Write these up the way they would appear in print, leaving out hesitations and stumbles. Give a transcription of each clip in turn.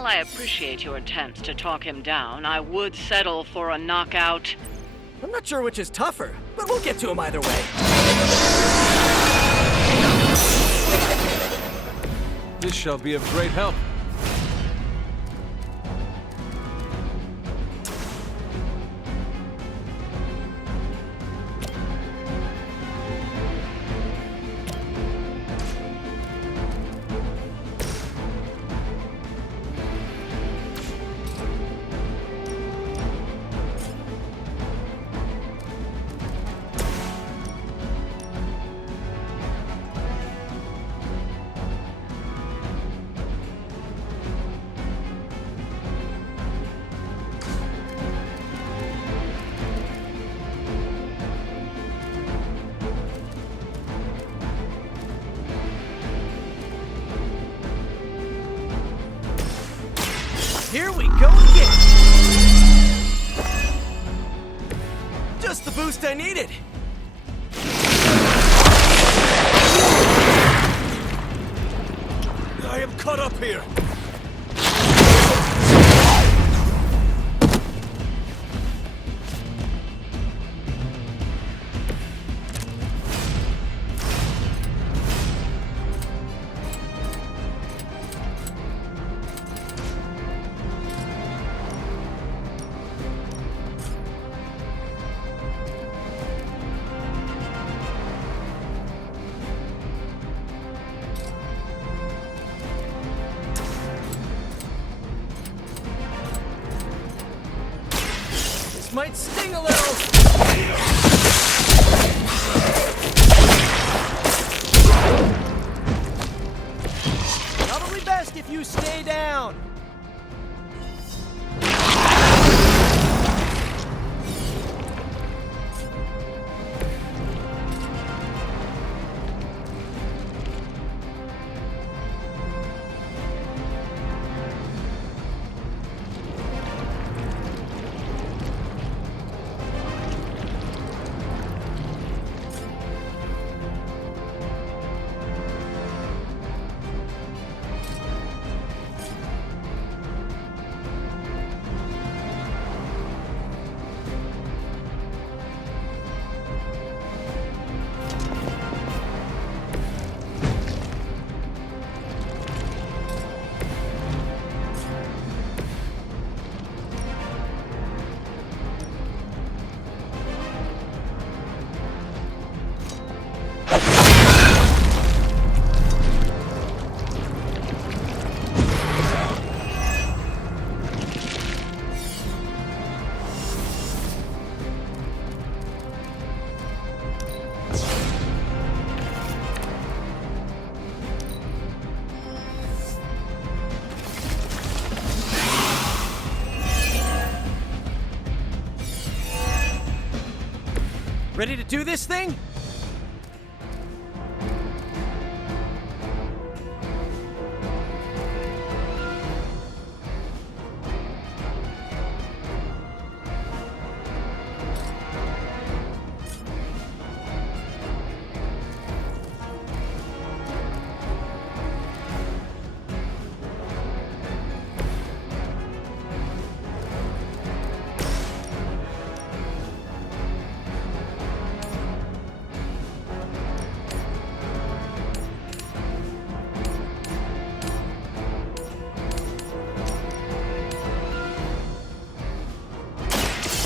while I appreciate your attempts to talk him down, I would settle for a knockout. I'm not sure which is tougher, but we'll get to him either way. This shall be of great help. Here we go again! Just the boost I needed! I am caught up here! Might sting a little. Probably best if you stay down. Ready to do this thing?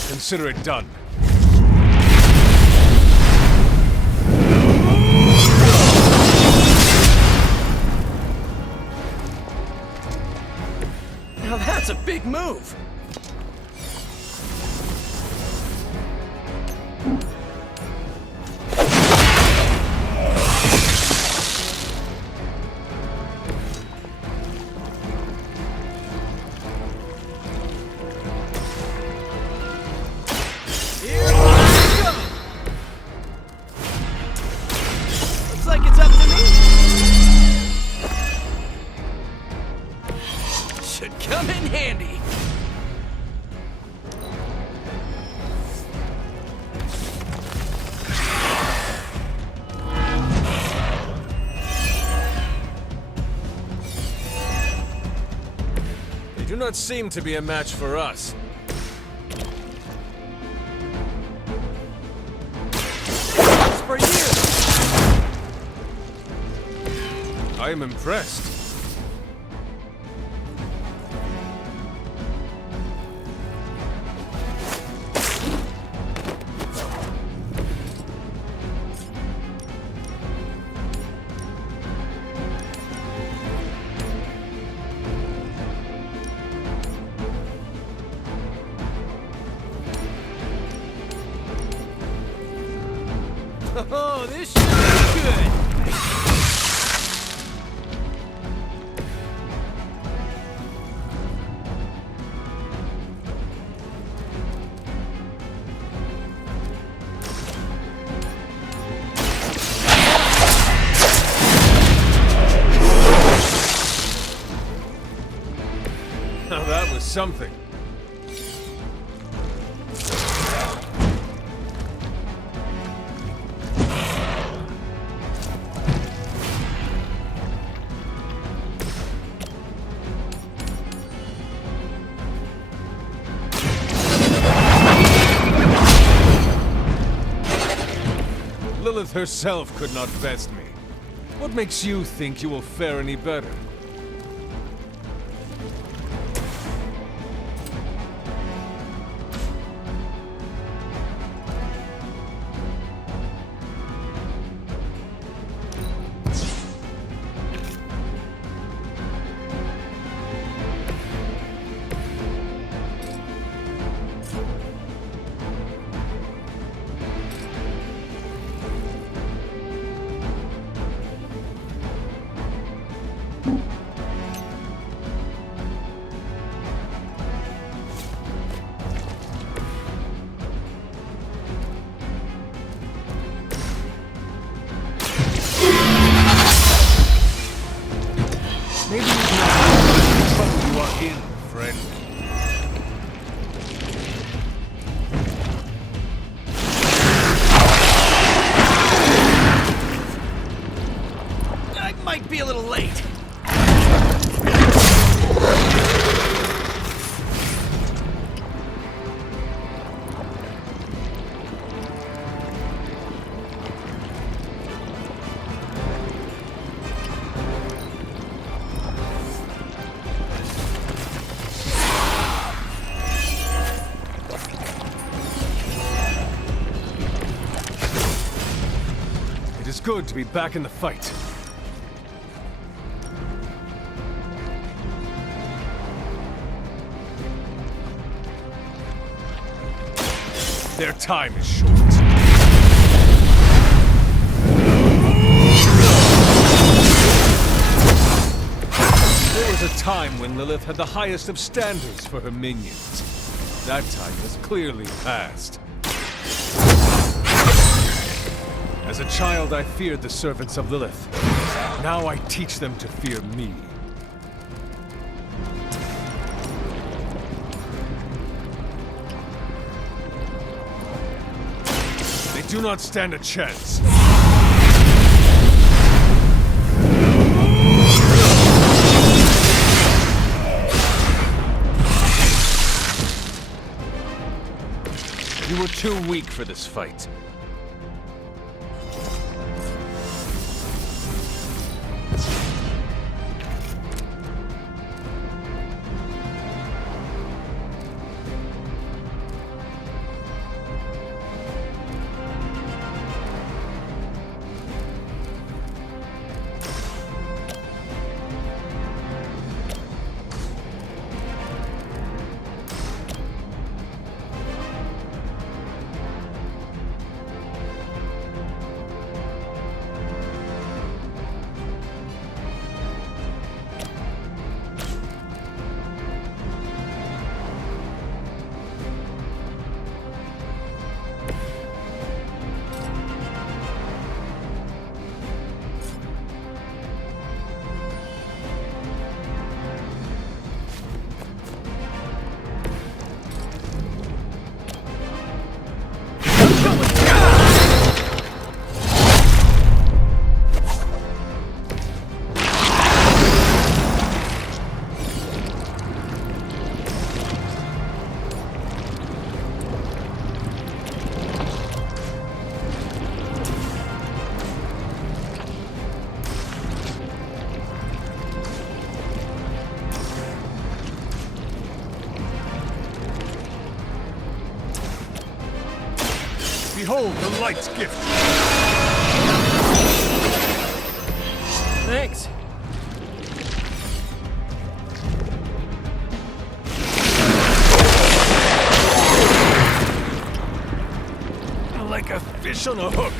Consider it done. Now that's a big move. Should come in handy. not seem to be a match for us. It's for you! I am impressed. Oh, this should be good! Now that was something. Lilith herself could not best me. What makes you think you will fare any better? Maybe you can the trouble you are in, friend. I might be a little late. It is good to be back in the fight. Their time is short. There was a time when Lilith had the highest of standards for her minions. That time has clearly passed. As a child, I feared the servants of Lilith. Now I teach them to fear me. They do not stand a chance. You were too weak for this fight. Behold the light's gift! Thanks. Like a fish on a hook!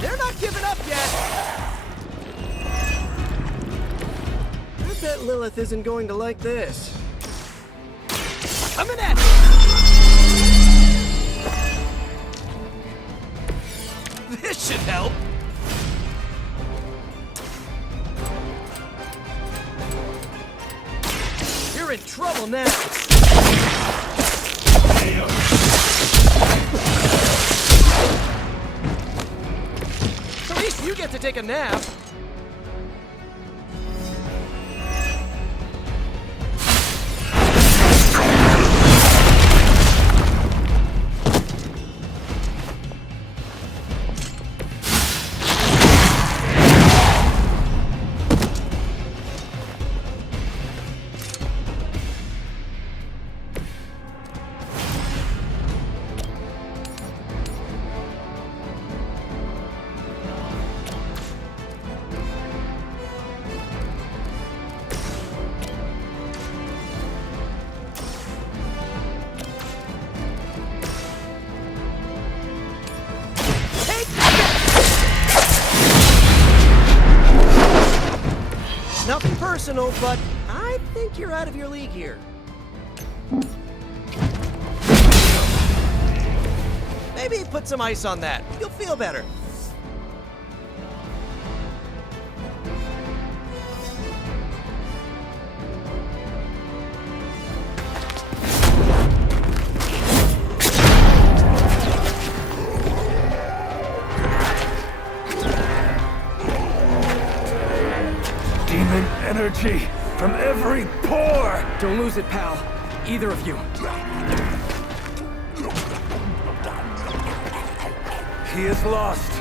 They're not giving up yet. I bet Lilith isn't going to like this. I'm in it! This should help. You're in trouble now. At least you get to take a nap. Nothing personal, but I think you're out of your league here. Maybe put some ice on that. You'll feel better. Demon energy from every pore! Don't lose it, pal. Either of you. He is lost.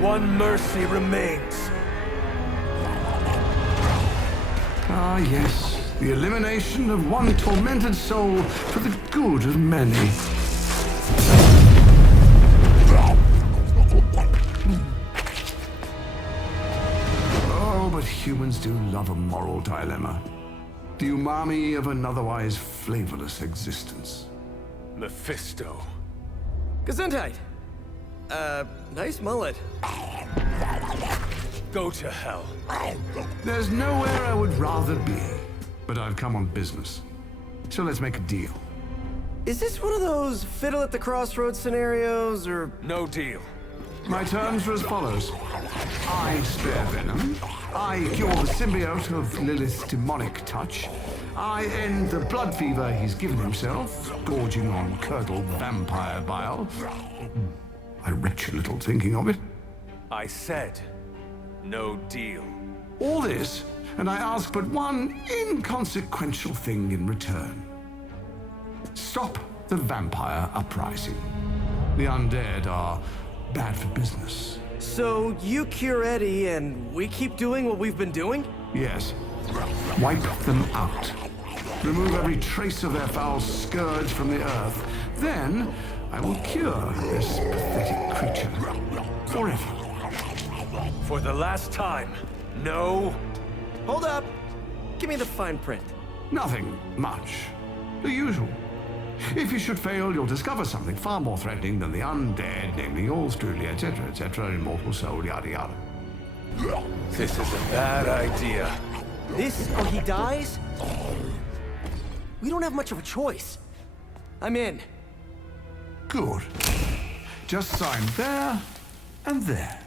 One mercy remains. Ah, yes. The elimination of one tormented soul for the good of many. Oh, but humans do love a moral dilemma. The umami of an otherwise flavorless existence. Mephisto. Gesundheit. Nice mullet. Go to hell. There's nowhere I would rather be, but I've come on business. So let's make a deal. Is this one of those fiddle at the crossroads scenarios, or... No deal. My terms are as follows. I spare Venom. I cure the symbiote of Lilith's demonic touch. I end the blood fever he's given himself, gorging on curdled vampire bile. I retch a little thinking of it. I said, no deal. All this, and I ask but one inconsequential thing in return. Stop the vampire uprising. The undead are bad for business. So you cure Eddie, and we keep doing what we've been doing? Yes. Wipe them out. Remove every trace of their foul scourge from the earth. Then I will cure this pathetic creature forever. For the last time, no. Hold up. Give me the fine print. Nothing much. The usual. If you should fail, you'll discover something far more threatening than the undead, namely yours truly, etc., immortal soul, yada yada. This is a bad idea. This, or he dies? We don't have much of a choice. I'm in. Good. Just sign there and there.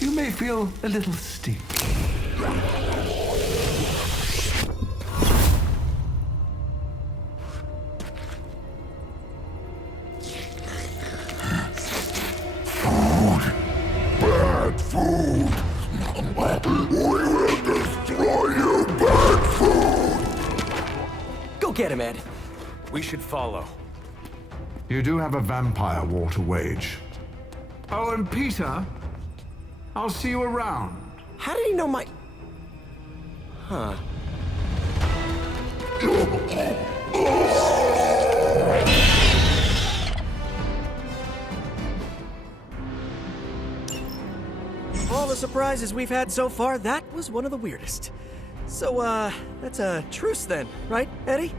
You may feel a little sting. Bad food. will destroy you, bad food! Go get him, Ed. We should follow. You do have a vampire war to wage. Oh, and Peter, I'll see you around. How did he know my... Huh. Of all the surprises we've had so far, that was one of the weirdest. So, that's a truce then, right, Eddie?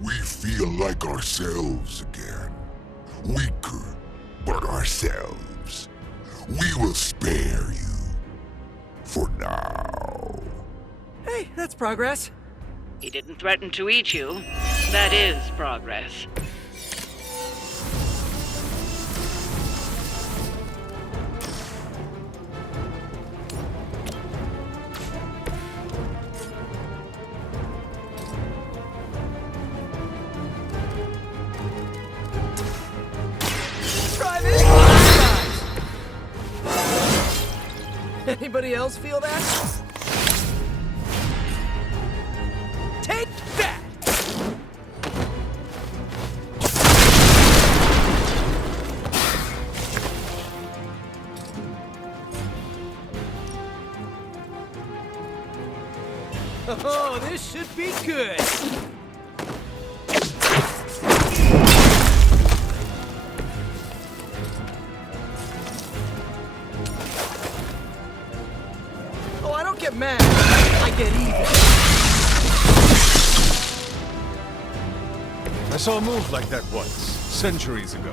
We feel like ourselves again. Weaker, but ourselves. We will spare you. For now. Hey, that's progress. He didn't threaten to eat you. That is progress. Try this. Anybody else feel that? Take that! Oh, this should be good. Oh, I don't get mad. I get even. I saw a move like that once, centuries ago.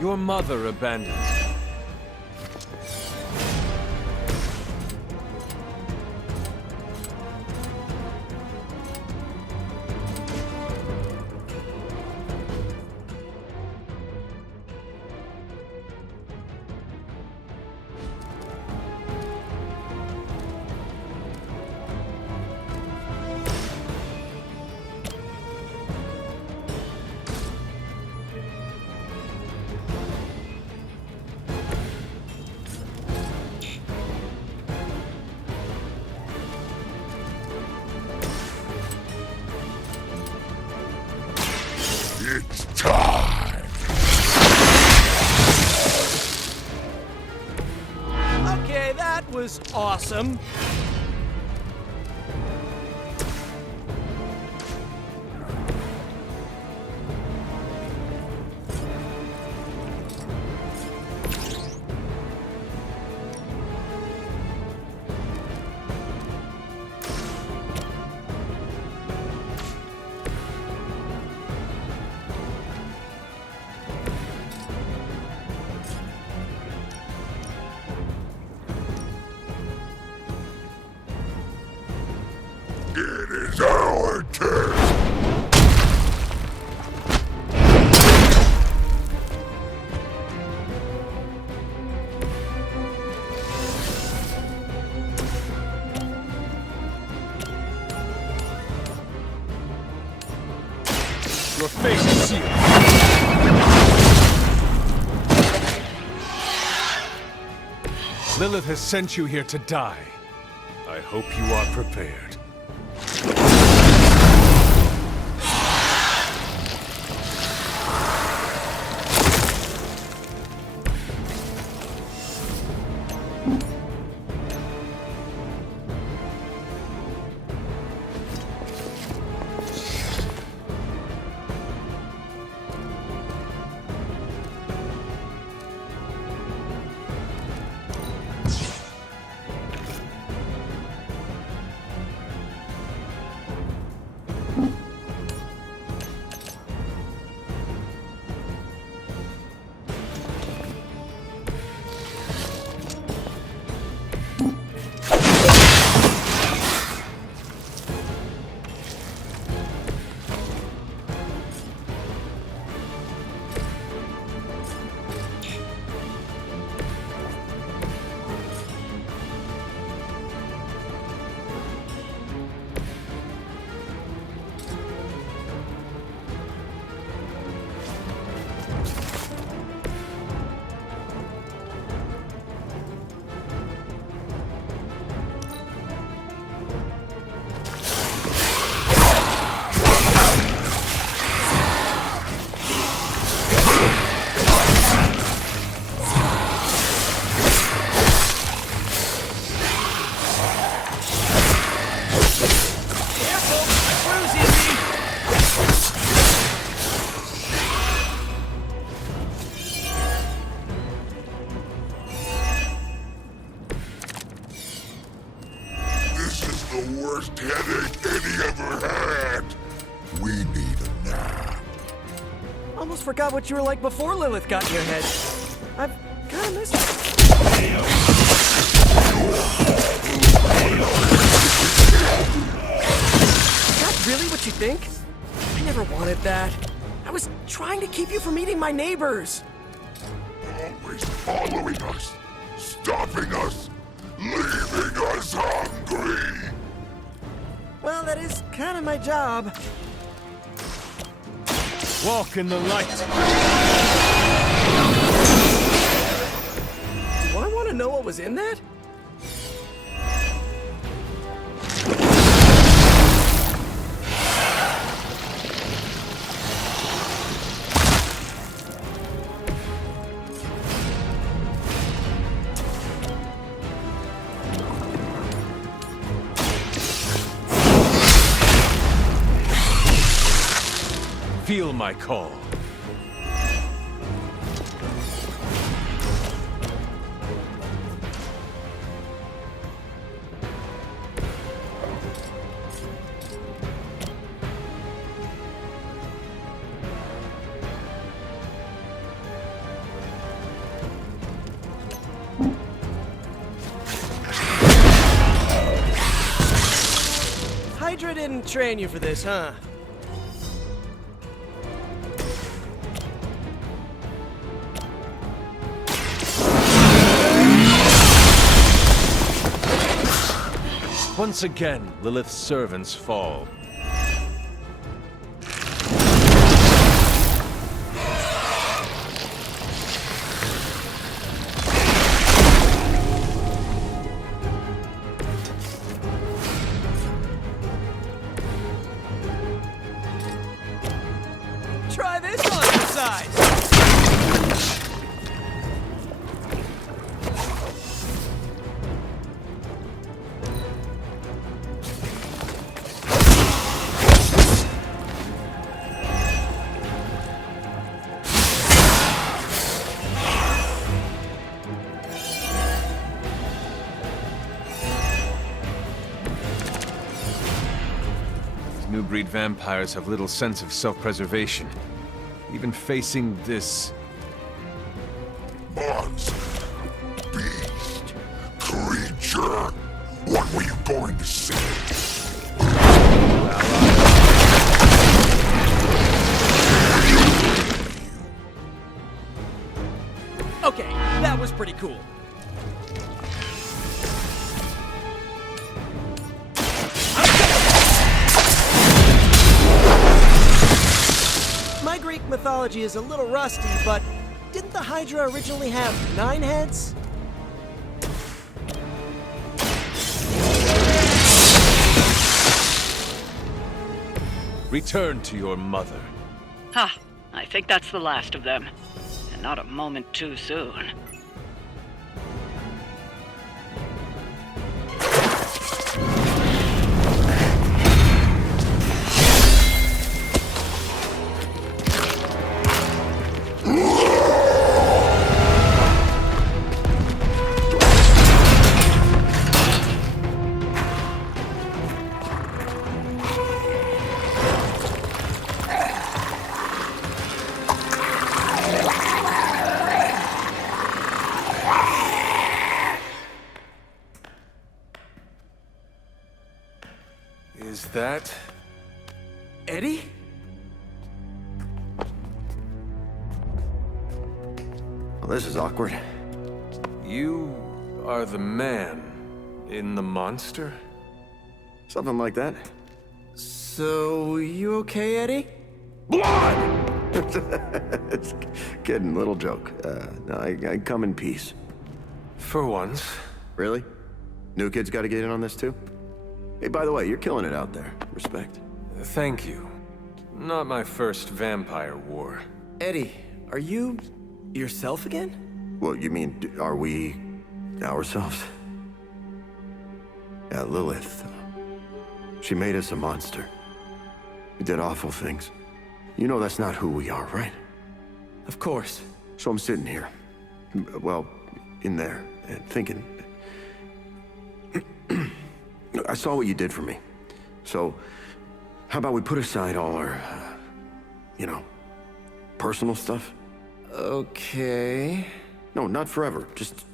Your mother abandoned you. It's time. Okay, that was awesome. It is our turn. Your fate is sealed. Lilith has sent you here to die. I hope you are prepared. worst headache Eddie ever had. We need a nap. Almost forgot what you were like before Lilith got in your head. I've kind of missed you. Is that really what you think? I never wanted that. I was trying to keep you from eating my neighbors. Always following us, stopping us, leaving us hungry. Well, that is kind of my job. Walk in the light. Do I want to know what was in that? Feel my call. Hydra didn't train you for this, huh? Once again, Lilith's servants fall. Try this on your side. New breed vampires have little sense of self-preservation. Even facing this... Monster, beast, creature. What were you going to say? Okay, that was pretty cool. My Greek mythology is a little rusty, but didn't the Hydra originally have 9 heads? Return to your mother. Ha! I think that's the last of them. And not a moment too soon. Is that... Eddie? Well, this is awkward. You are the man in the monster? Something like that. So, you okay, Eddie? Blood! It's kidding, little joke. No, I come in peace. For once. Really? New kids gotta get in on this too? Hey, by the way, you're killing it out there. Respect. Thank you. Not my first vampire war. Eddie, are you yourself again? Well, you mean, are we ourselves? Yeah, Lilith. She made us a monster. We did awful things. You know that's not who we are, right? Of course. So I'm sitting here, well, in there, and thinking... I saw what you did for me. So, how about we put aside all our, you know, personal stuff? Okay. No, not forever. Just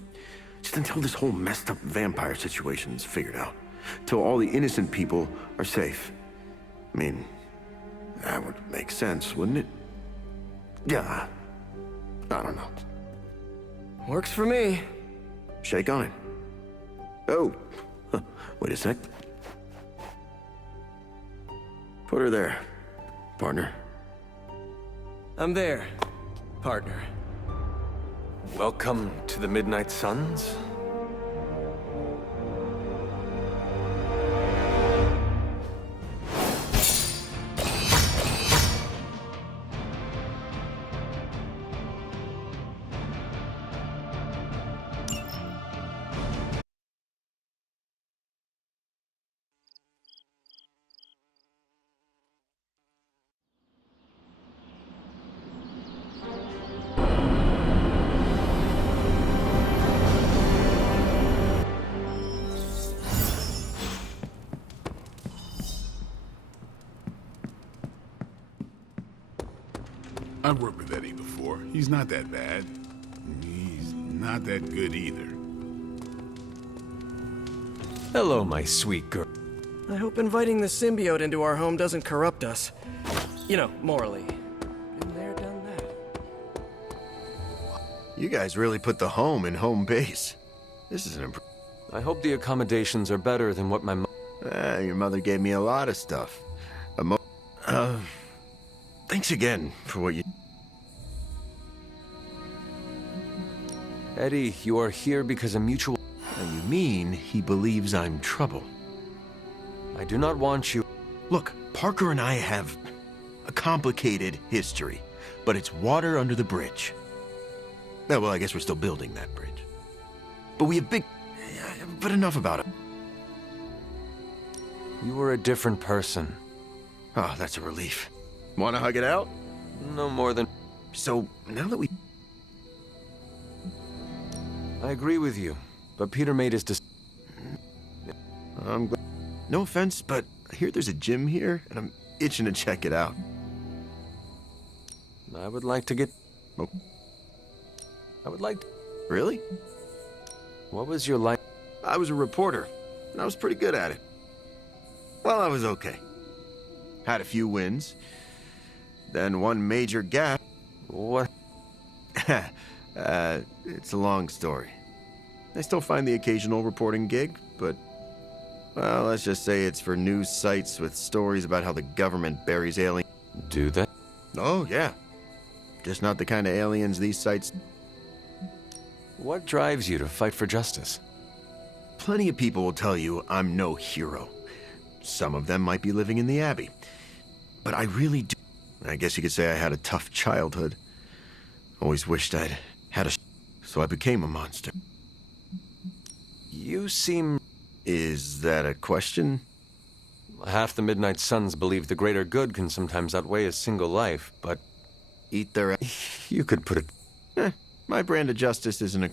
until this whole messed up vampire situation's figured out. Till all the innocent people are safe. I mean, that would make sense, wouldn't it? Yeah. I don't know. Works for me. Shake on it. Oh, wait a sec. Put her there, partner. I'm there, partner. Welcome to the Midnight Suns. I've worked with Eddie before. He's not that bad. He's not that good either. Hello, my sweet girl. I hope inviting the symbiote into our home doesn't corrupt us. You know, morally. Been there, done that. You guys really put the home in home base. This is an I hope the accommodations are better than what my your mother gave me a lot of stuff. Thanks again for what you... Eddie, you are here because a mutual... Now, you mean he believes I'm trouble? I do not want you... Look, Parker and I have a complicated history, but it's water under the bridge. Well, I guess we're still building that bridge. But we have big... But enough about it. You were a different person. Oh, that's a relief. Want to hug it out? No more than... So, now that we... I agree with you, but Peter made his decision. I'm glad... No offense, but I hear there's a gym here, and I'm itching to check it out. I would like to get... Oh. I would like... Really? What was your life? I was a reporter, and I was pretty good at it. Well, I was okay. Had a few wins. Then one major gap. What? It's a long story. I still find the occasional reporting gig, but... Well, let's just say it's for news sites with stories about how the government buries aliens. Do they? Oh, yeah. Just not the kind of aliens these sites... What drives you to fight for justice? Plenty of people will tell you I'm no hero. Some of them might be living in the Abbey. But I really do... I guess you could say I had a tough childhood. Always wished I'd had a... So I became a monster. You seem... Is that a question? Half the Midnight Suns believe the greater good can sometimes outweigh a single life, but... Eat their... You could put it... My brand of justice isn't a...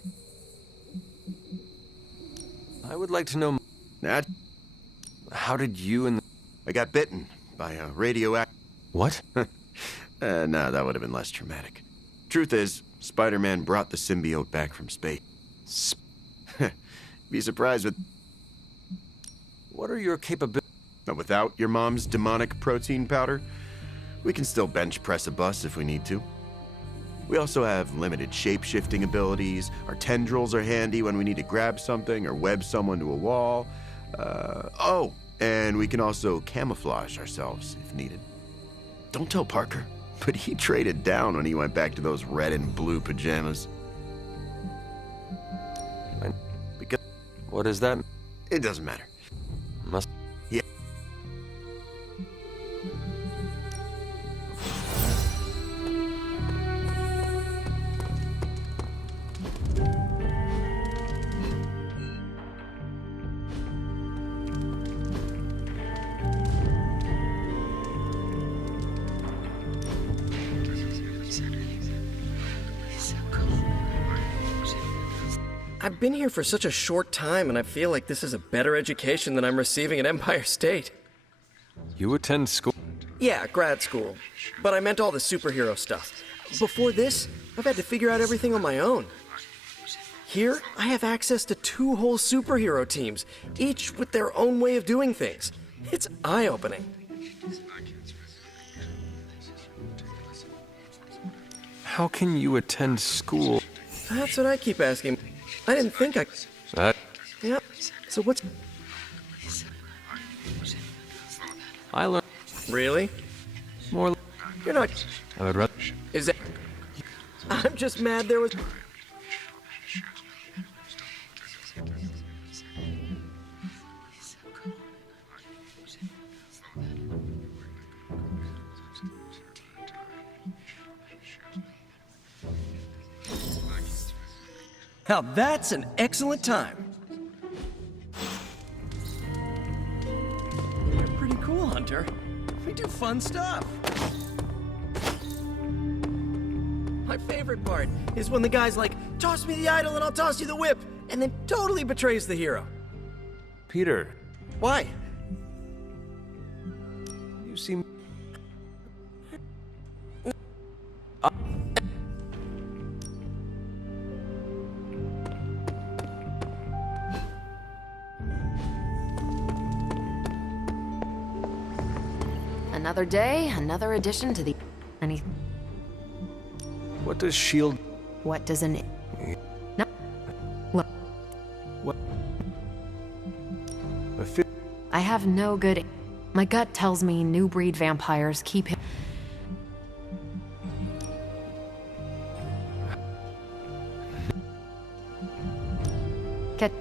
I would like to know... That... How did you and... I got bitten by a radioactive... What? No, that would have been less traumatic. Truth is, Spider-Man brought the symbiote back from space. Be surprised with... What are your capabilities? Without your mom's demonic protein powder, we can still bench press a bus if we need to. We also have limited shape-shifting abilities. Our tendrils are handy when we need to grab something or web someone to a wall. Oh, and we can also camouflage ourselves if needed. Don't tell Parker, but he traded down when he went back to those red and blue pajamas. Because What is that? it doesn't matter. Must... Yeah. I've been here for such a short time, and I feel like this is a better education than I'm receiving at Empire State. You attend school? Yeah, grad school. But I meant all the superhero stuff. Before this, I've had to figure out everything on my own. Here, I have access to 2 whole superhero teams, each with their own way of doing things. It's eye-opening. How can you attend school? That's what I keep asking. I didn't think I... That Yep. So what's... I learned Really? more. You're not... I would rather. Is that... I'm just mad there was... Now that's an excellent time. You're pretty cool, Hunter. We do fun stuff. My favorite part is when the guy's like, toss me the idol and I'll toss you the whip, and then totally betrays the hero. Peter, Why? you seem. Another day, another addition to the... Any... What does shield? What does an... No. Look, A fi- I have no good... My gut tells me new breed vampires keep him... Get...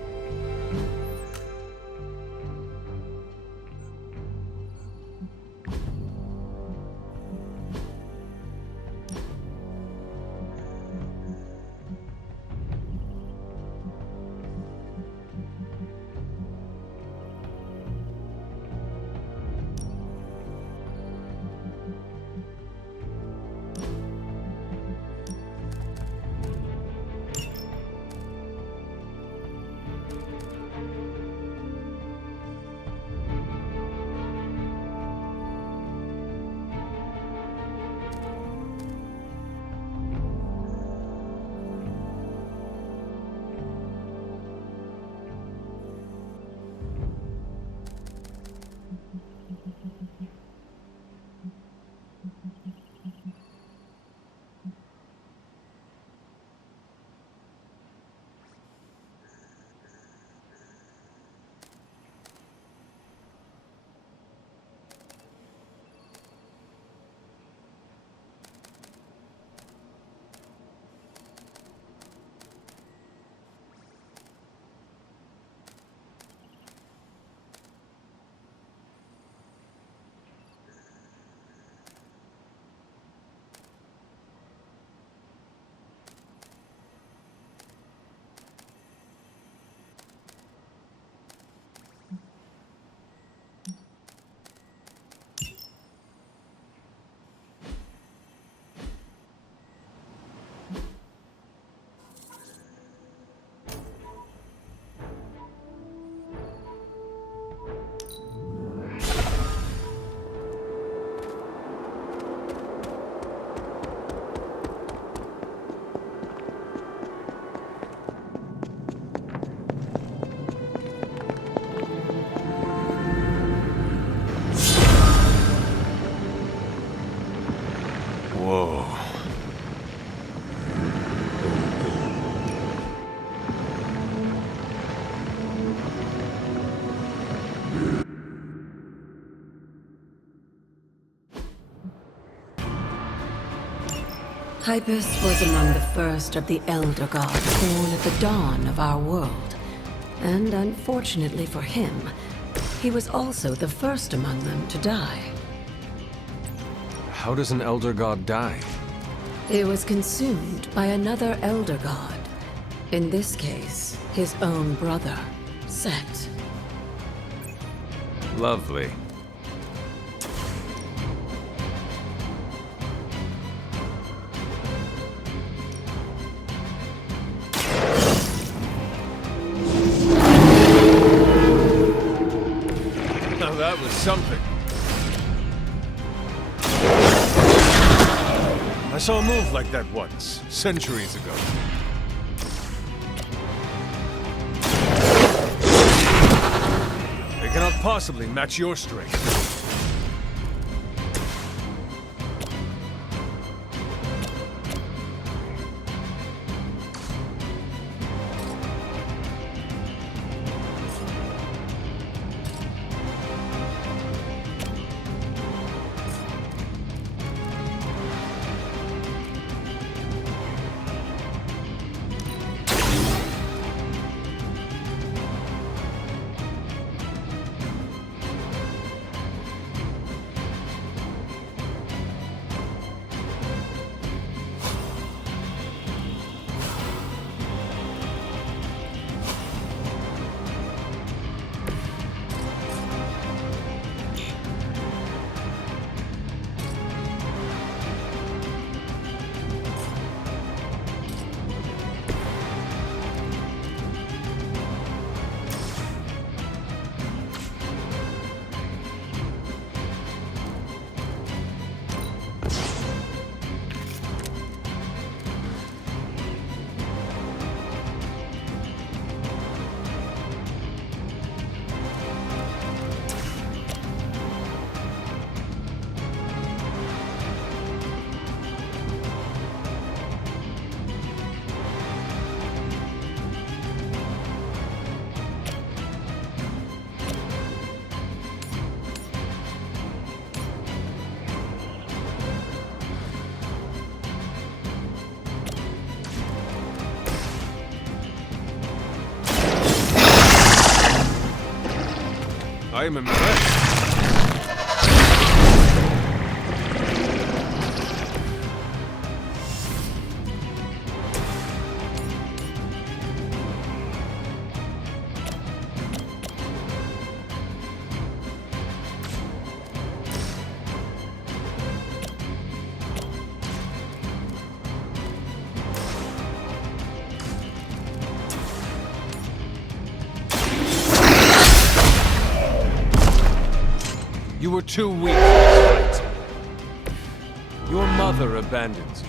Whoa. Hypus was among the first of the Elder Gods born at the dawn of our world. And unfortunately for him, he was also the first among them to die. How does an elder god die? He was consumed by another Elder God. In this case, his own brother, Set. Lovely. Now that was something. saw a move like that once, centuries ago. They cannot possibly match your strength. I am impressed. You were too weak for this fight. Your mother abandons you.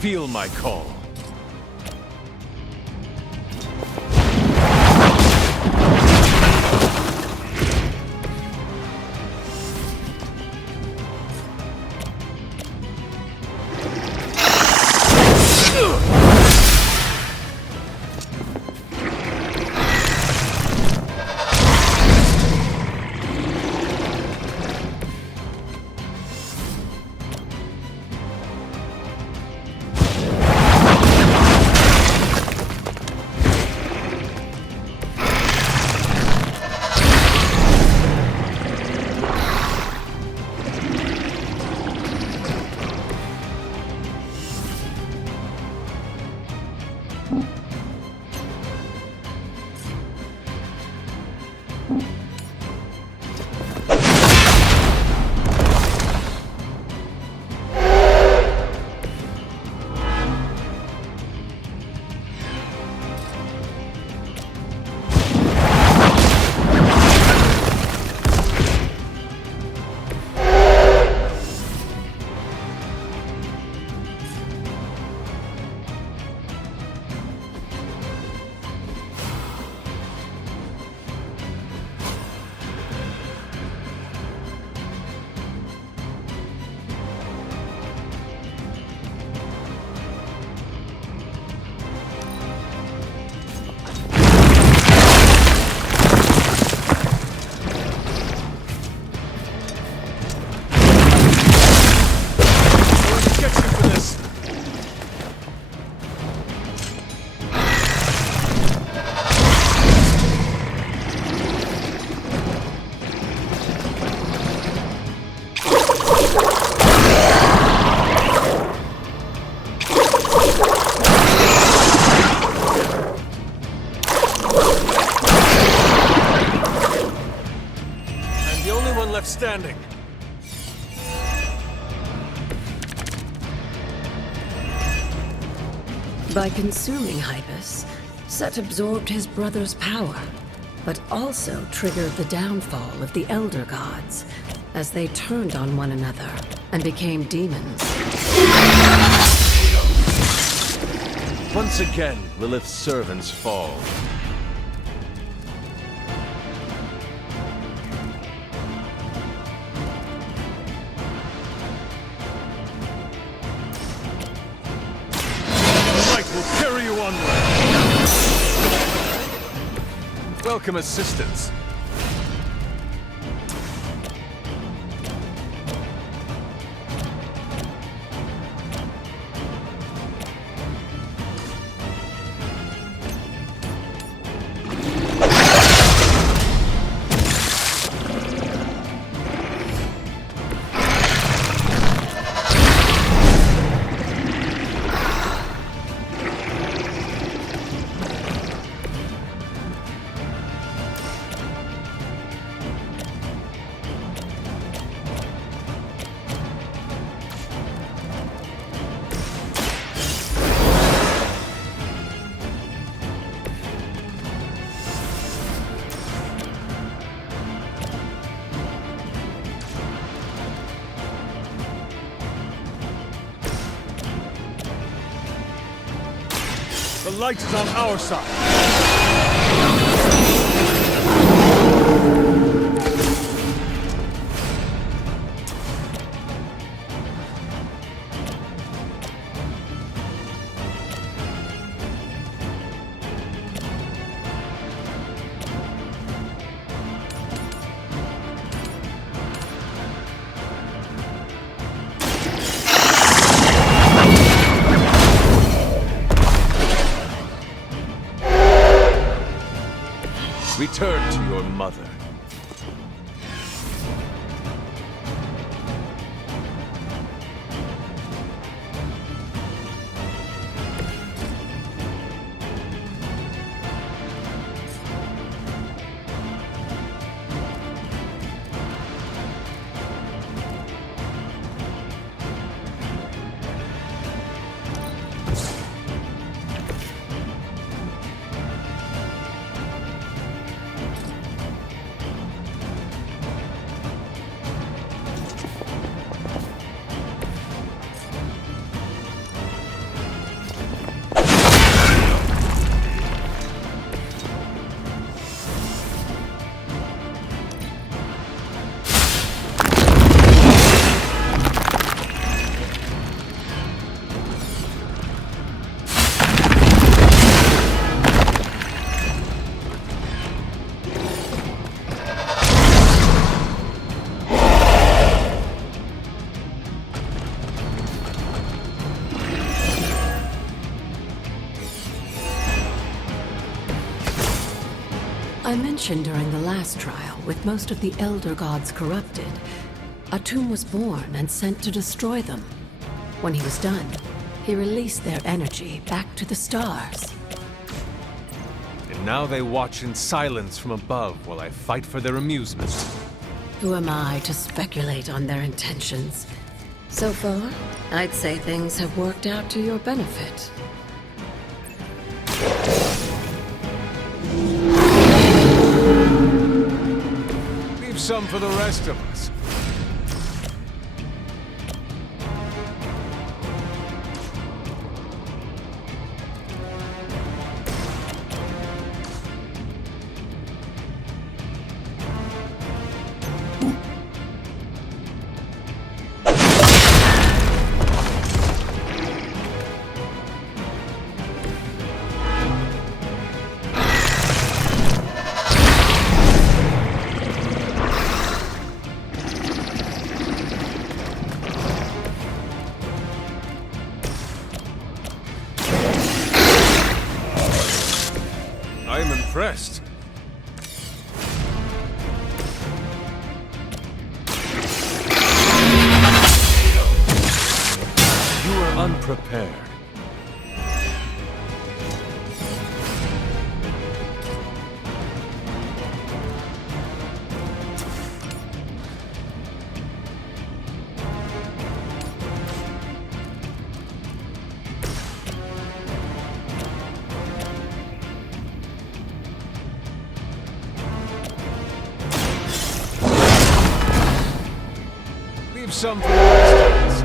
Feel my call. Standing. By consuming Hypus, Set absorbed his brother's power, but also triggered the downfall of the Elder Gods as they turned on one another and became demons. Once again, Lilith's servants fall. Welcome assistance. The light is on our side. Return to your mother. I mentioned during the last trial, with most of the Elder Gods corrupted, Atum was born and sent to destroy them. When he was done, he released their energy back to the stars. And now they watch in silence from above while I fight for their amusement. Who am I to speculate on their intentions? So far, I'd say things have worked out to your benefit. Leave some for the rest of us. I'm impressed. You were unprepared. some for the rest of us.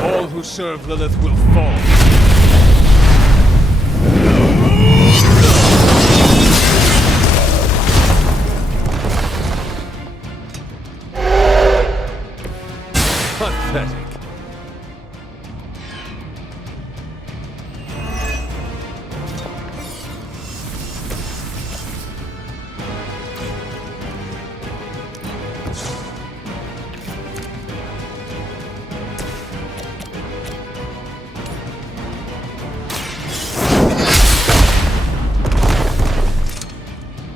All who serve Lilith will fall. Pathetic.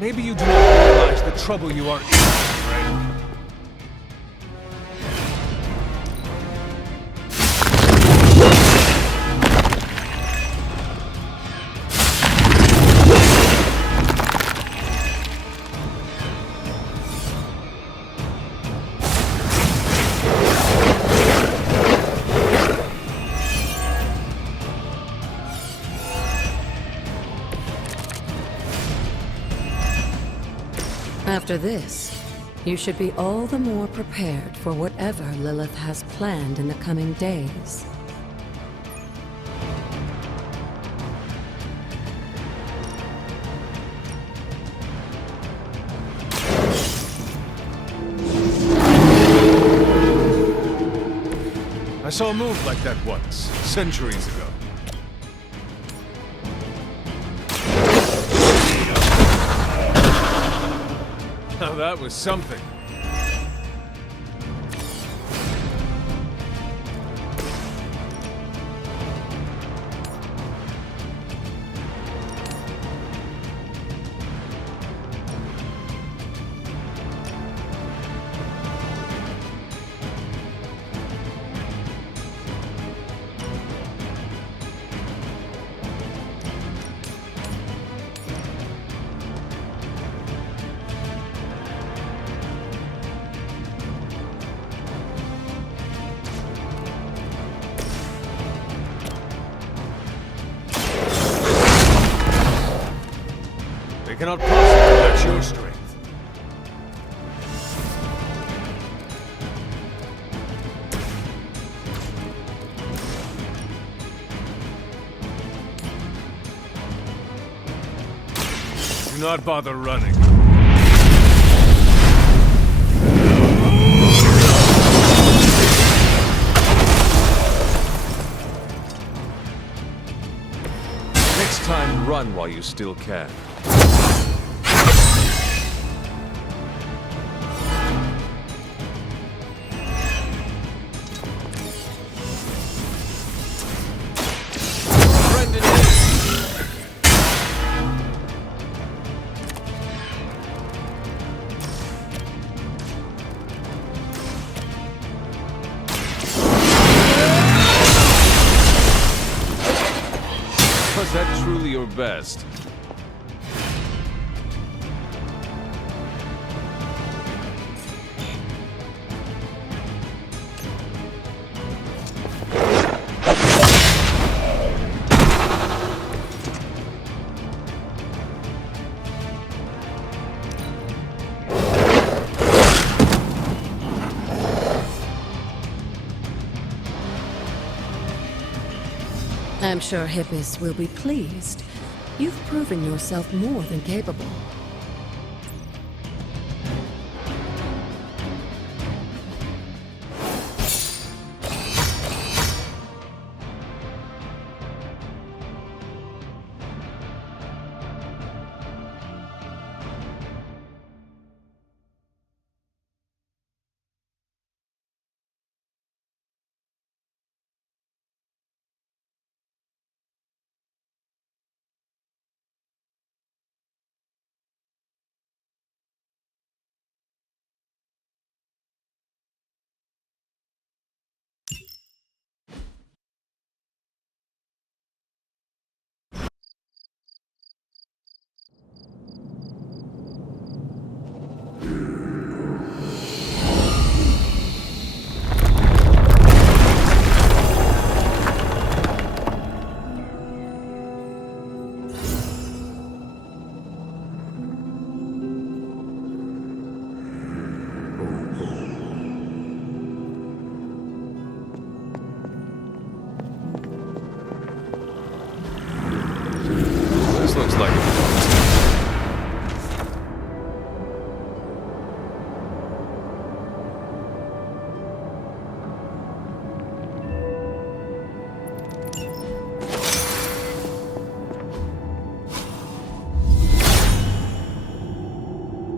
Maybe you do not realize the trouble you are in, friend. After this, you should be all the more prepared for whatever Lilith has planned in the coming days. I saw a move like that once, centuries ago. Now that was something. They cannot possibly match your strength. Do not bother running. Next time, run while you still can. Was that truly your best? I'm sure Hippus will be pleased. You've proven yourself more than capable.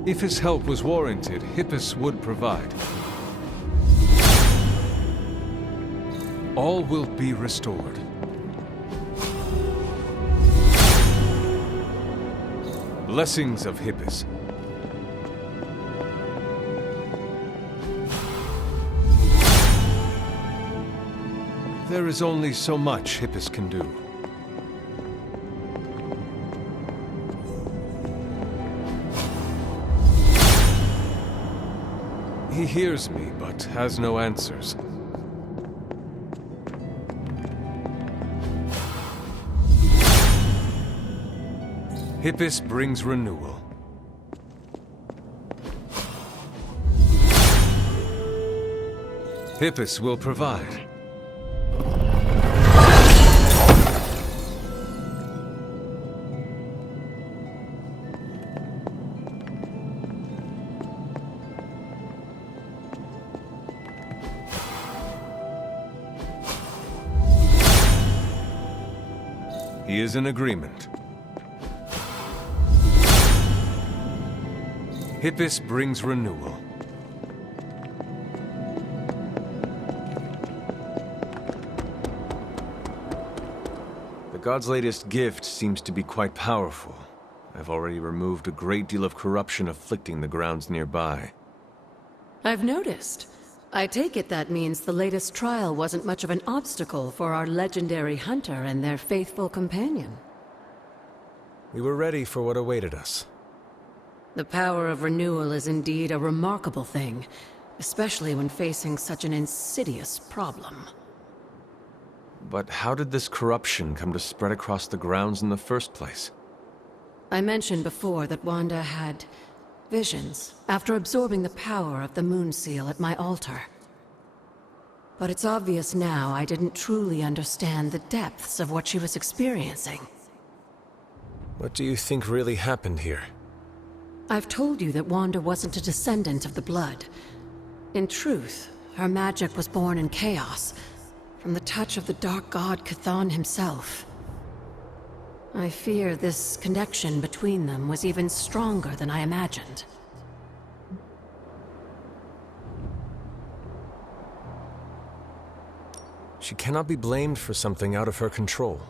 If his help was warranted, Hippus would provide. All will be restored. Blessings of Hippus. There is only so much Hippus can do. He hears me, but has no answers. Hippus brings renewal. Hippus will provide. He is in agreement. Hippus brings renewal. The god's latest gift seems to be quite powerful. I've already removed a great deal of corruption afflicting the grounds nearby. I've noticed. I take it that means the latest trial wasn't much of an obstacle for our legendary hunter and their faithful companion. We were ready for what awaited us. The power of renewal is indeed a remarkable thing, especially when facing such an insidious problem. But how did this corruption come to spread across the grounds in the first place? I mentioned before that Wanda had visions after absorbing the power of the Moon Seal at my altar. But it's obvious now I didn't truly understand the depths of what she was experiencing. What do you think really happened here? I've told you that Wanda wasn't a descendant of the Blood. In truth, her magic was born in chaos, from the touch of the Dark God Chthon himself. I fear this connection between them was even stronger than I imagined. She cannot be blamed for something out of her control.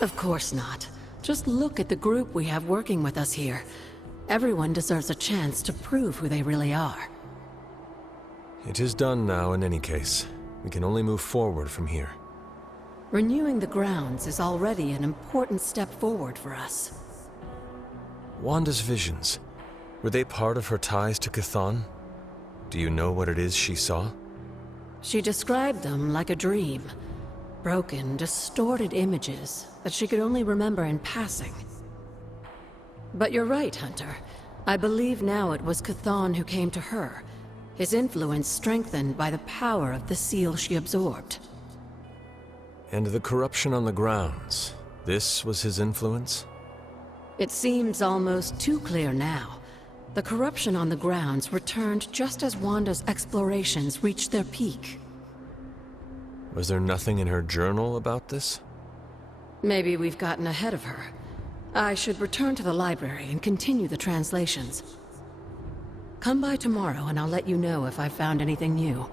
Of course not. Just look at the group we have working with us here. Everyone deserves a chance to prove who they really are. It is done now in any case. We can only move forward from here. Renewing the grounds is already an important step forward for us. Wanda's visions, were they part of her ties to Chthon? Do you know what it is she saw? She described them like a dream. Broken, distorted images that she could only remember in passing. But you're right, Hunter. I believe now it was Chthon who came to her, his influence strengthened by the power of the seal she absorbed. And the corruption on the grounds, this was his influence? It seems almost too clear now. The corruption on the grounds returned just as Wanda's explorations reached their peak. Was there nothing in her journal about this? Maybe we've gotten ahead of her. I should return to the library and continue the translations. Come by tomorrow and I'll let you know if I've found anything new.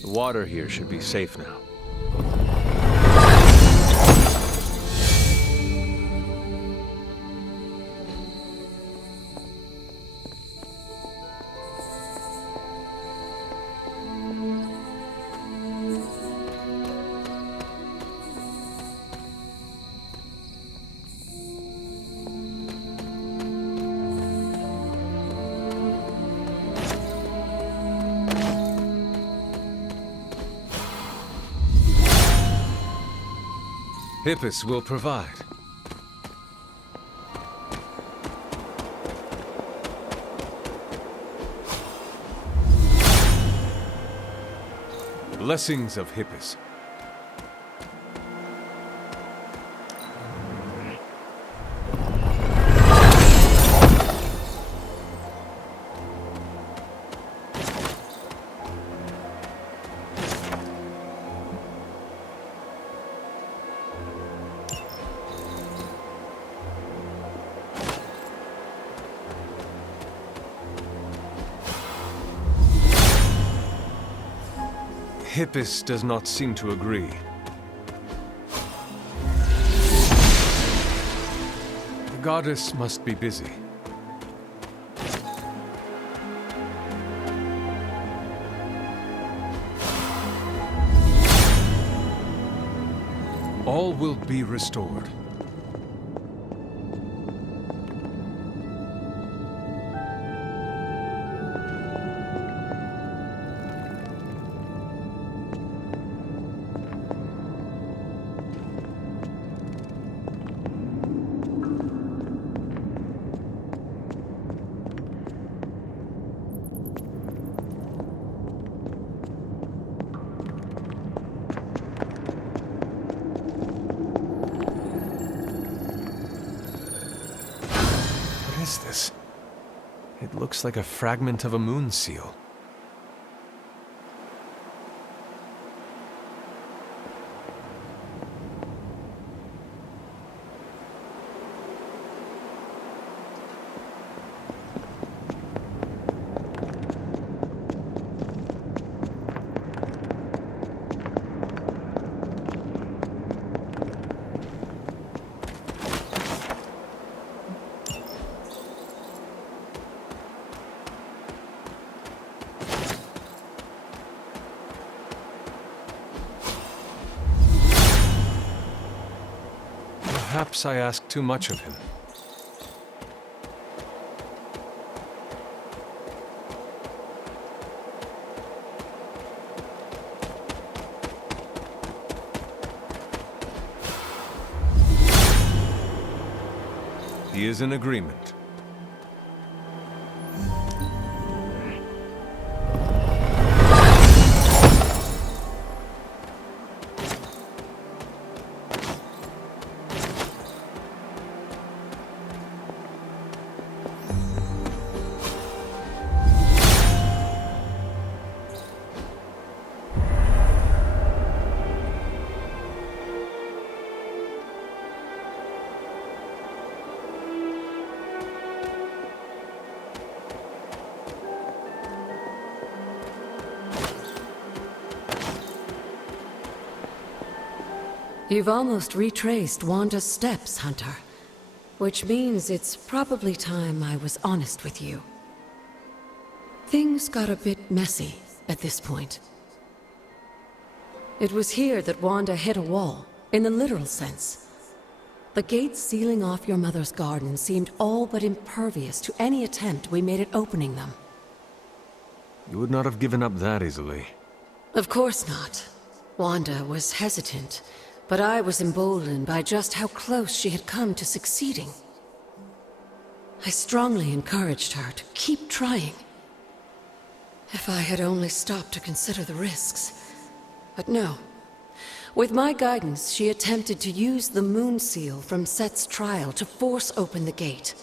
The water here should be safe now. Hippus will provide. Blessings of Hippus. Hippus does not seem to agree. The goddess must be busy. All will be restored. What is this? It looks like a fragment of a moon seal. Perhaps I ask too much of him. He is in agreement. You've almost retraced Wanda's steps, Hunter. Which means it's probably time I was honest with you. Things got a bit messy at this point. It was here that Wanda hit a wall, in the literal sense. The gates sealing off your mother's garden seemed all but impervious to any attempt we made at opening them. You would not have given up that easily. Of course not. Wanda was hesitant, but I was emboldened by just how close she had come to succeeding. I strongly encouraged her to keep trying. If I had only stopped to consider the risks. But no. With my guidance, she attempted to use the moon seal from Set's trial to force open the gate.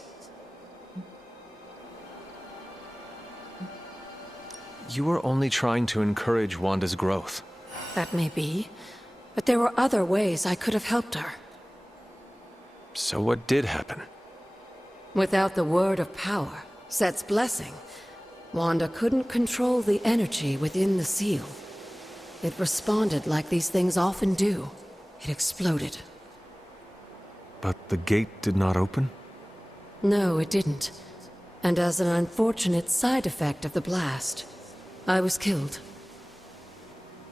You were only trying to encourage Wanda's growth. That may be, but there were other ways I could have helped her. So what did happen? Without the word of power, Set's blessing, Wanda couldn't control the energy within the seal. It responded like these things often do. It exploded. But the gate did not open? No, it didn't. And as an unfortunate side effect of the blast, I was killed.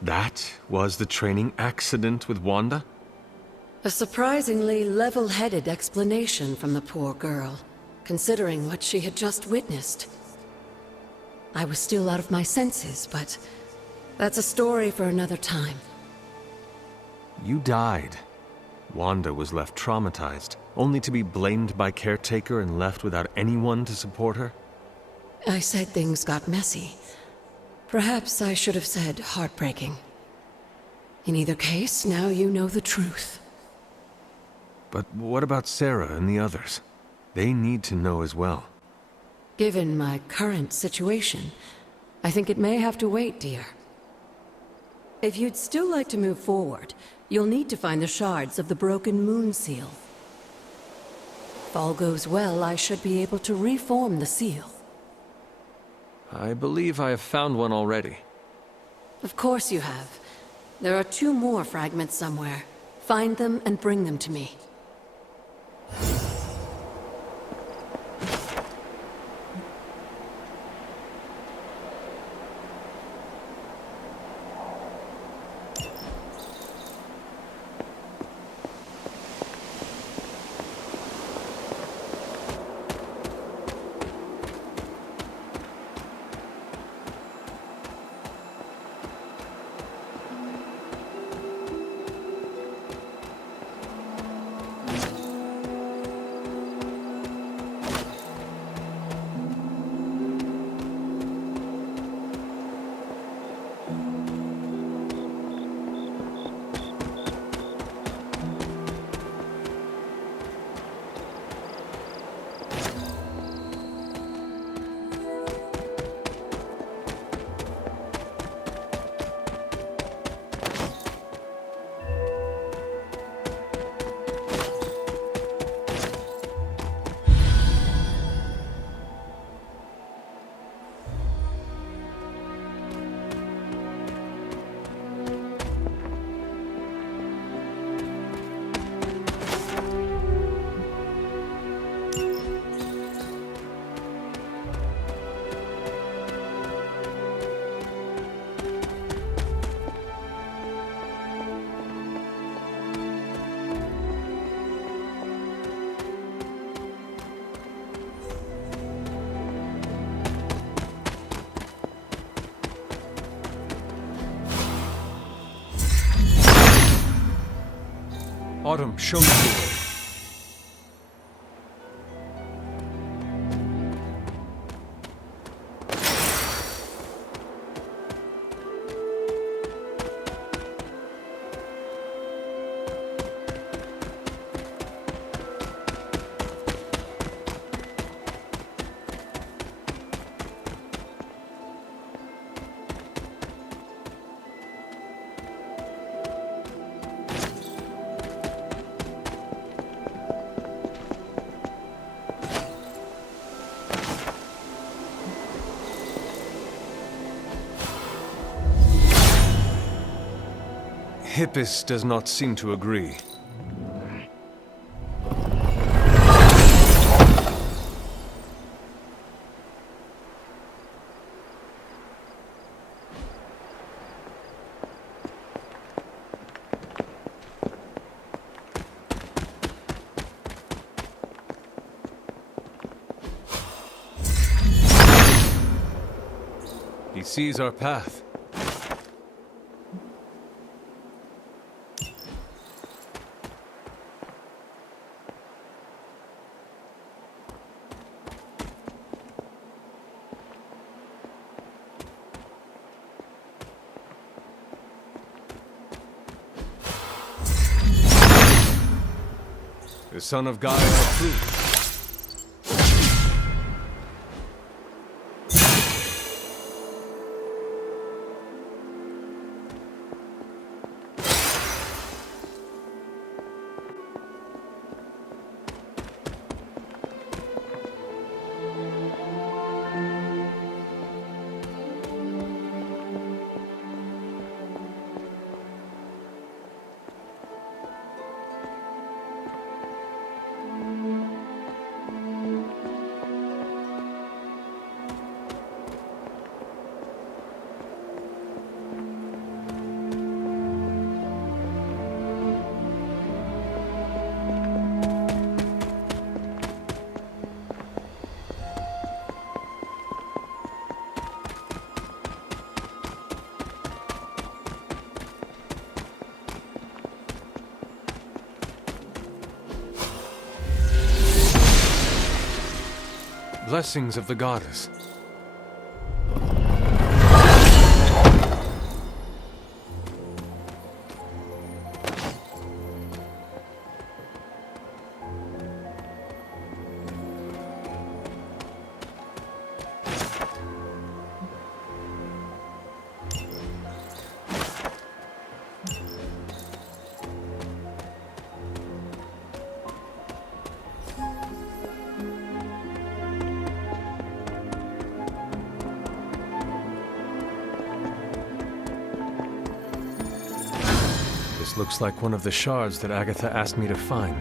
That was the training accident with Wanda? A surprisingly level-headed explanation from the poor girl, considering what she had just witnessed. I was still out of my senses, but that's a story for another time. You died. Wanda was left traumatized, only to be blamed by Caretaker and left without anyone to support her? I said things got messy. Perhaps I should have said heartbreaking. In either case, now you know the truth. But what about Sarah and the others? They need to know as well. Given my current situation, I think it may have to wait, dear. If you'd still like to move forward, you'll need to find the shards of the broken moon seal. If all goes well, I should be able to reform the seal. I believe I have found one already. Of course you have. There are 2 more fragments somewhere. Find them and bring them to me. Autumn, show me the way. Hippus does not seem to agree. He sees our path. The Son of God approved. blessings of the goddess. This looks like one of the shards that Agatha asked me to find.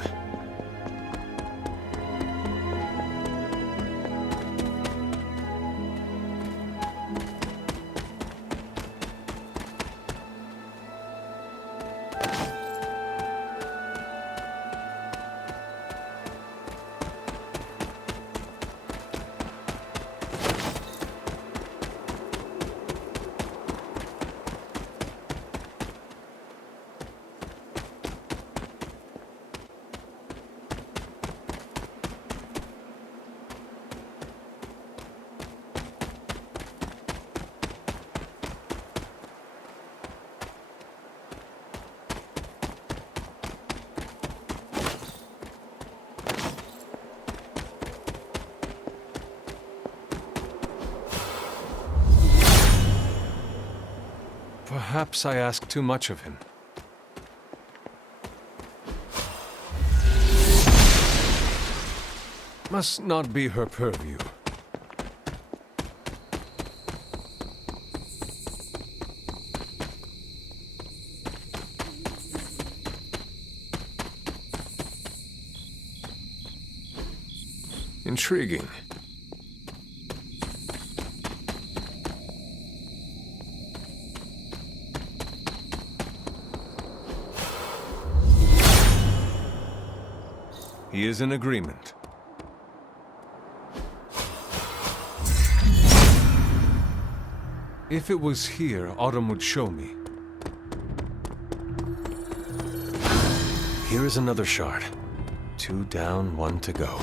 Perhaps I ask too much of him. Must not be her purview. Intriguing. He is in agreement. If it was here, Autumn would show me. Here is another shard. 2 down, 1 to go.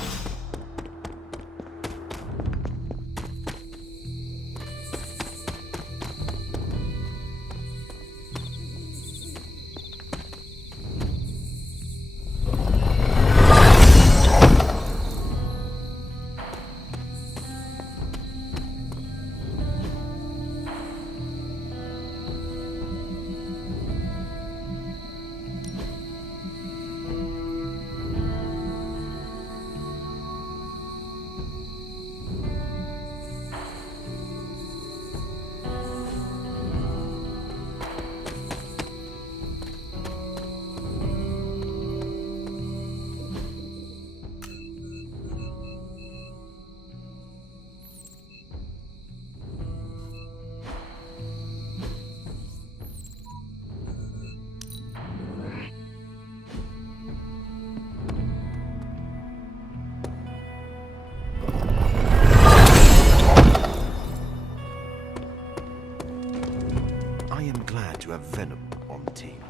I am glad to have Venom on the team.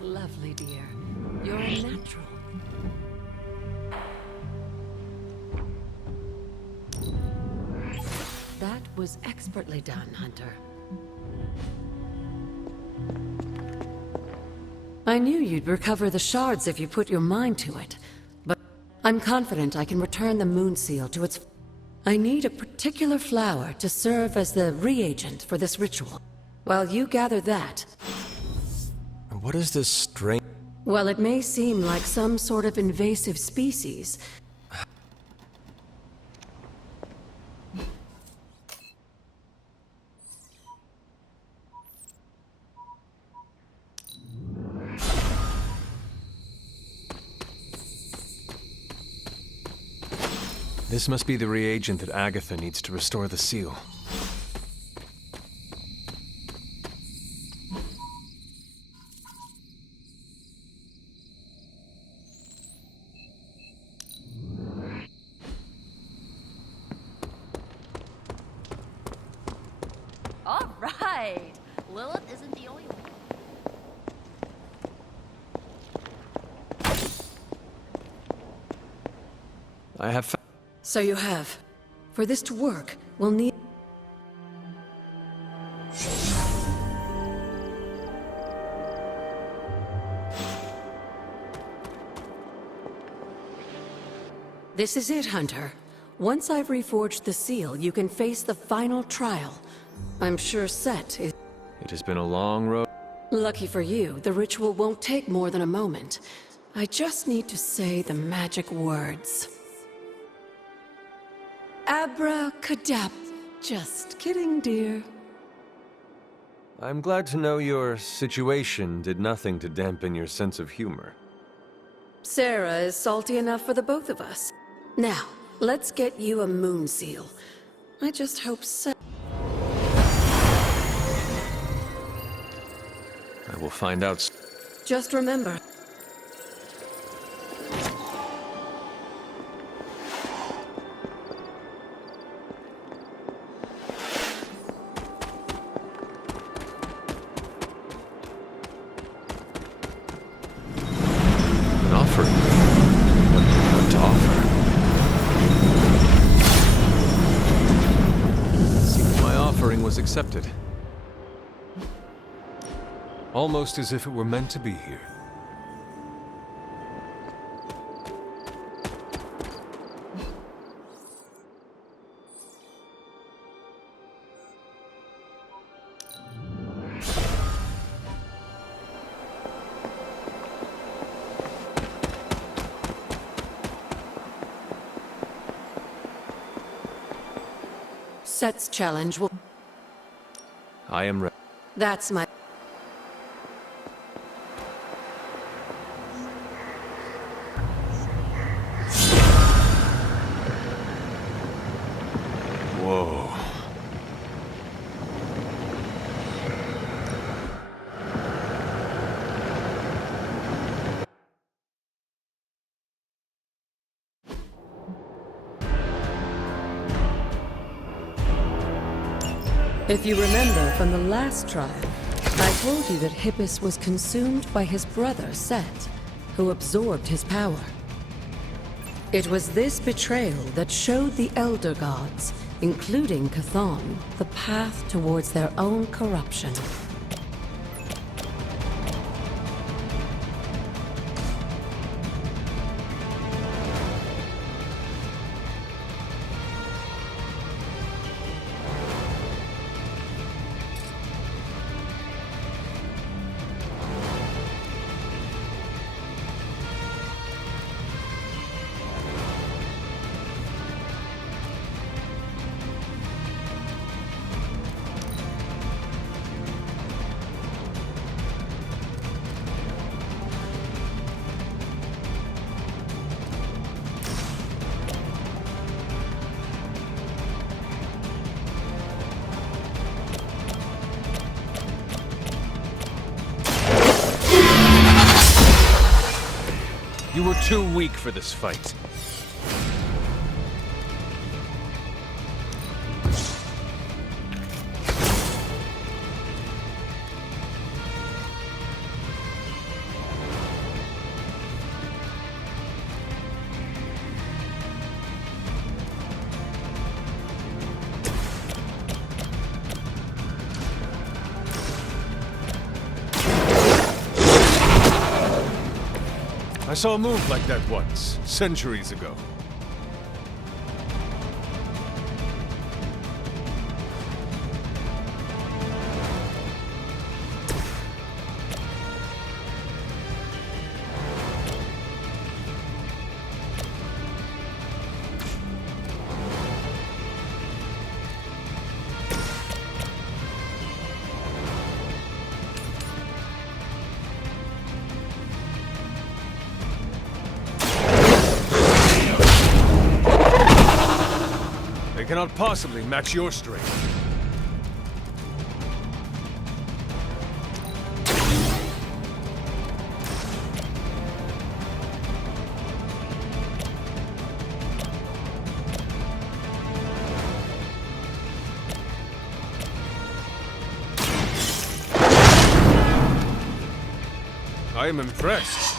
Lovely, dear. You're a natural. That was expertly done, Hunter. I knew you'd recover the shards if you put your mind to it, but I'm confident I can return the moon seal to its... I need a particular flower to serve as the reagent for this ritual. While you gather that... What is this strange... While it may seem like some sort of invasive species, This must be the reagent that Agatha needs to restore the seal. right. Lilith isn't the only one. I have So you have. For this to work, we'll need... This is it, Hunter. Once I've reforged the seal, you can face the final trial. I'm sure Set is... It has been a long road. Lucky for you, the ritual won't take more than a moment. I just need to say the magic words. Abracadabra. Just kidding, dear. I'm glad to know your situation did nothing to dampen your sense of humor. Sarah is salty enough for the both of us. Now, let's get you a moon seal. I just hope Sarah... I will find out. Just remember... An offering. What to offer? Seems my offering was accepted. Almost as if it were meant to be here. Set's challenge will... I am ready. That's my... Whoa. If you remember from the last trial, I told you that Hippus was consumed by his brother, Set, who absorbed his power. It was this betrayal that showed the Elder Gods, including Chthon, the path towards their own corruption. You were too weak for this fight. I saw a move like that once, centuries ago. Cannot possibly match your strength. I am impressed.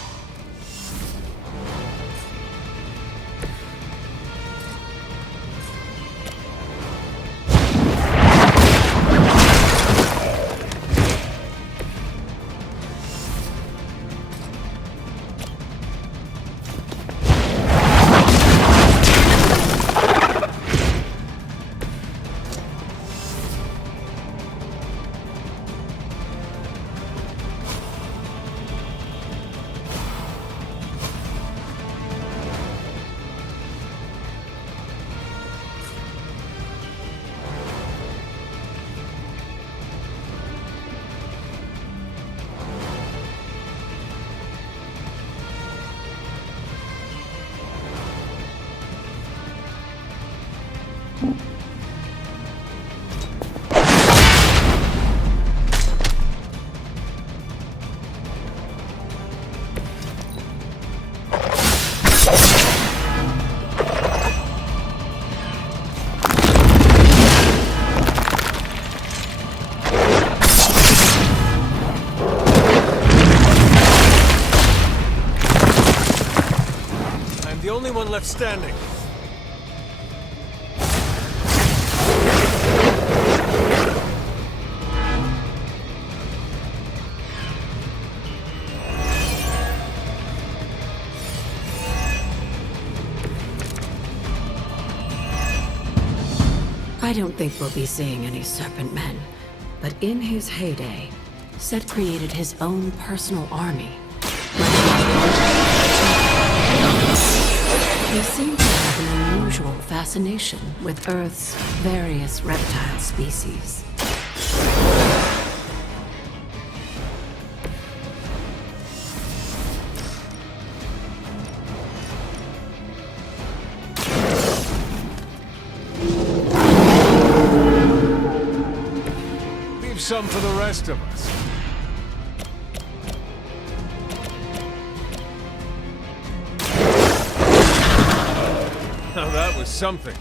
I'm the only one left standing. I don't think we'll be seeing any Serpent Men, but in his heyday, Set created his own personal army. He seemed to have an unusual fascination with Earth's various reptile species. Leave some for the rest of us. Now that was something.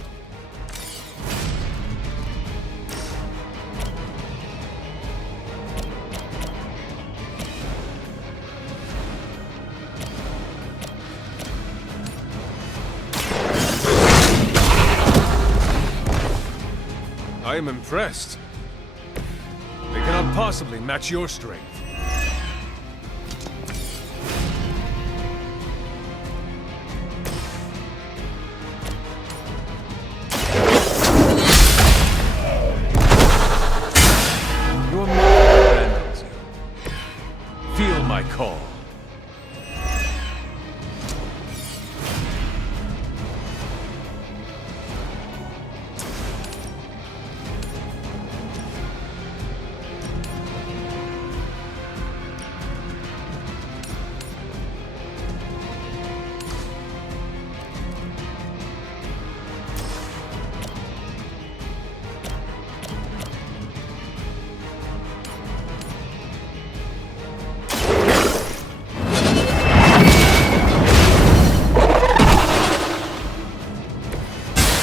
I am impressed. They cannot possibly match your strength. Your mother abandons you. Feel my call.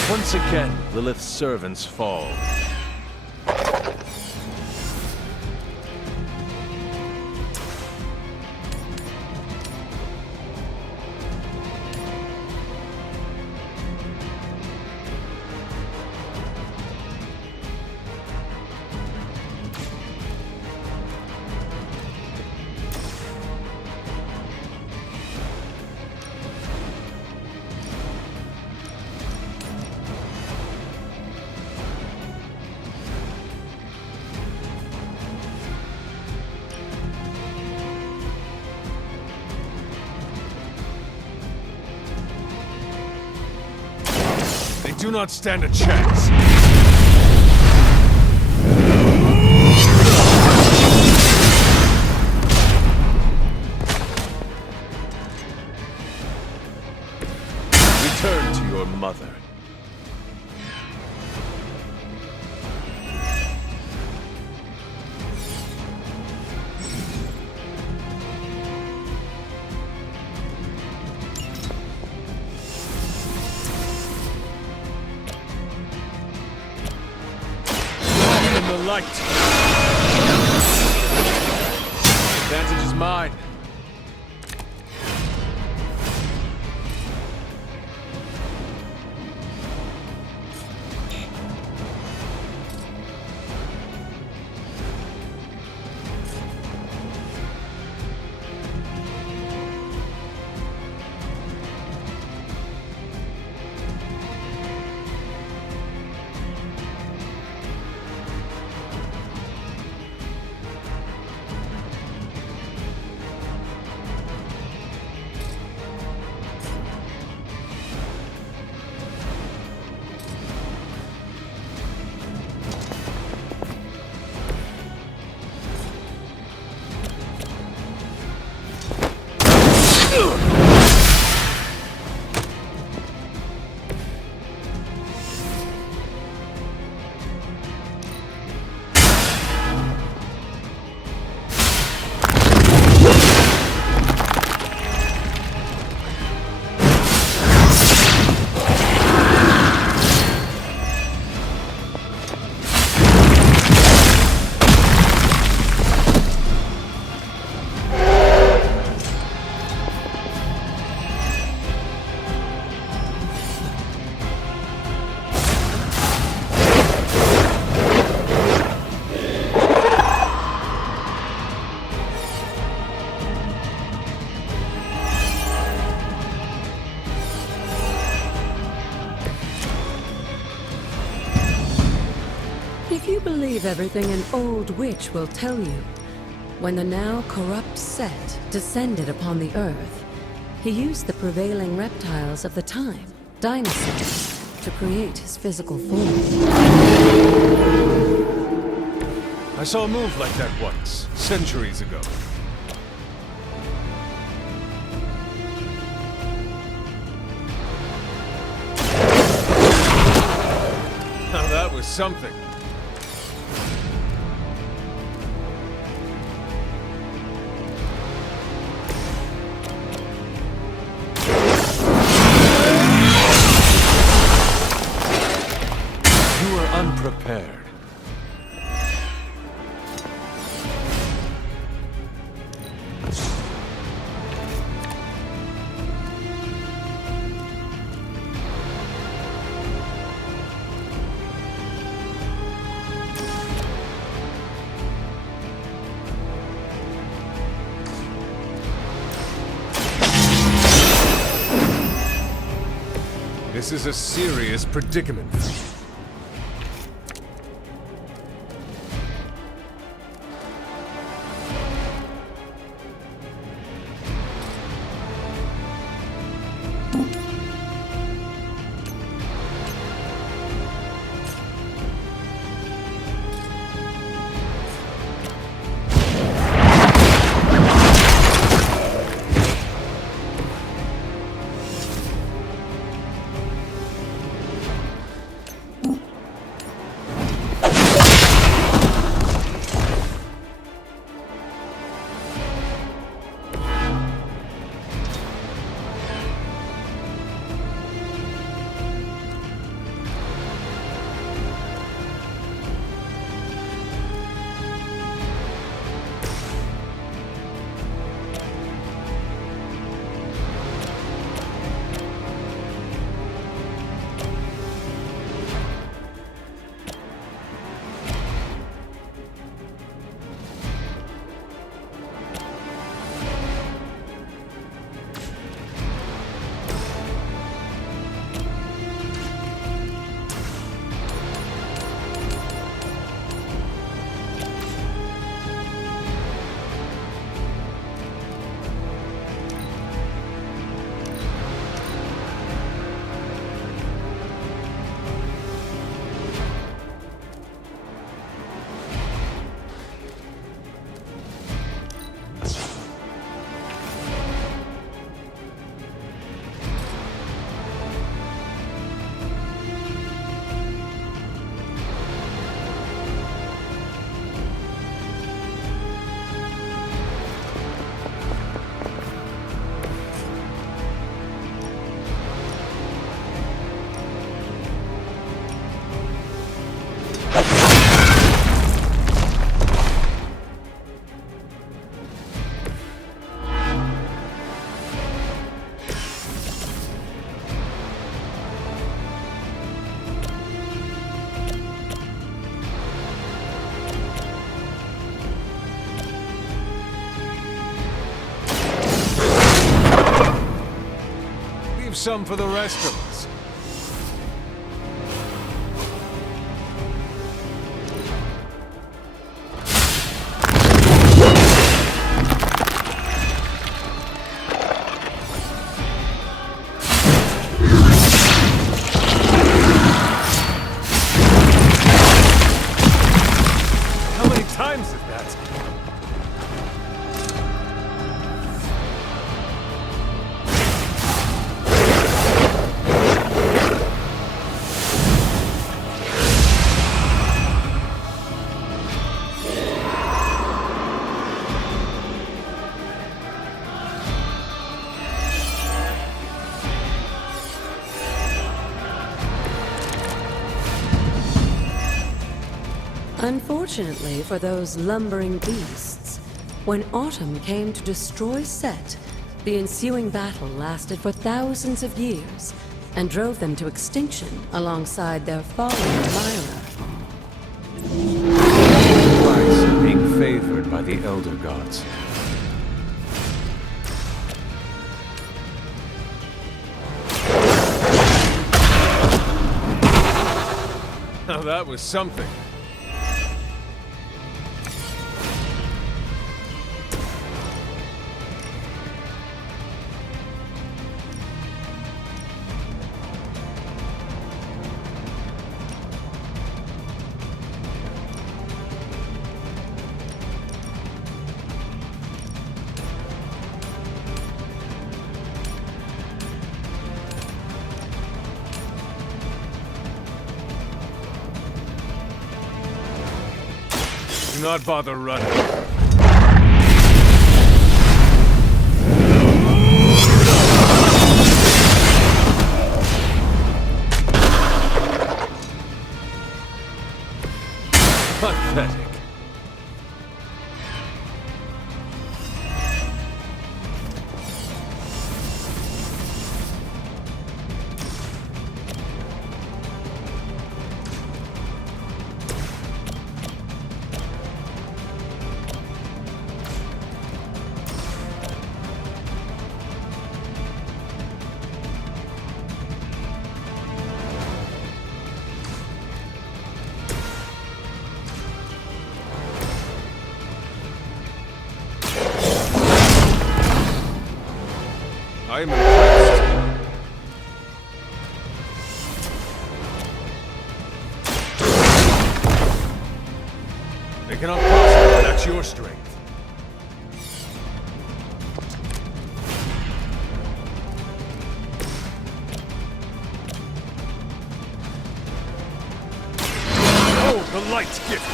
Once again, Lilith's servants fall. They do not stand a chance. Return to your mother. In the light. The advantage is mine. believe everything an old witch will tell you. When the now corrupt Set descended upon the Earth, he used the prevailing reptiles of the time, dinosaurs, to create his physical form. I saw a move like that once, centuries ago. Now that was something. You were unprepared. This is a serious predicament. Some for the rest of us. How many times is that? Unfortunately for those lumbering beasts, when autumn came to destroy Set, the ensuing battle lasted for thousands of years and drove them to extinction alongside their fallen admirer. Price of being favored by the Elder Gods. Now that was something. not bother running. Pathetic. I am impressed. They cannot possibly match your strength. Oh, the light's gift!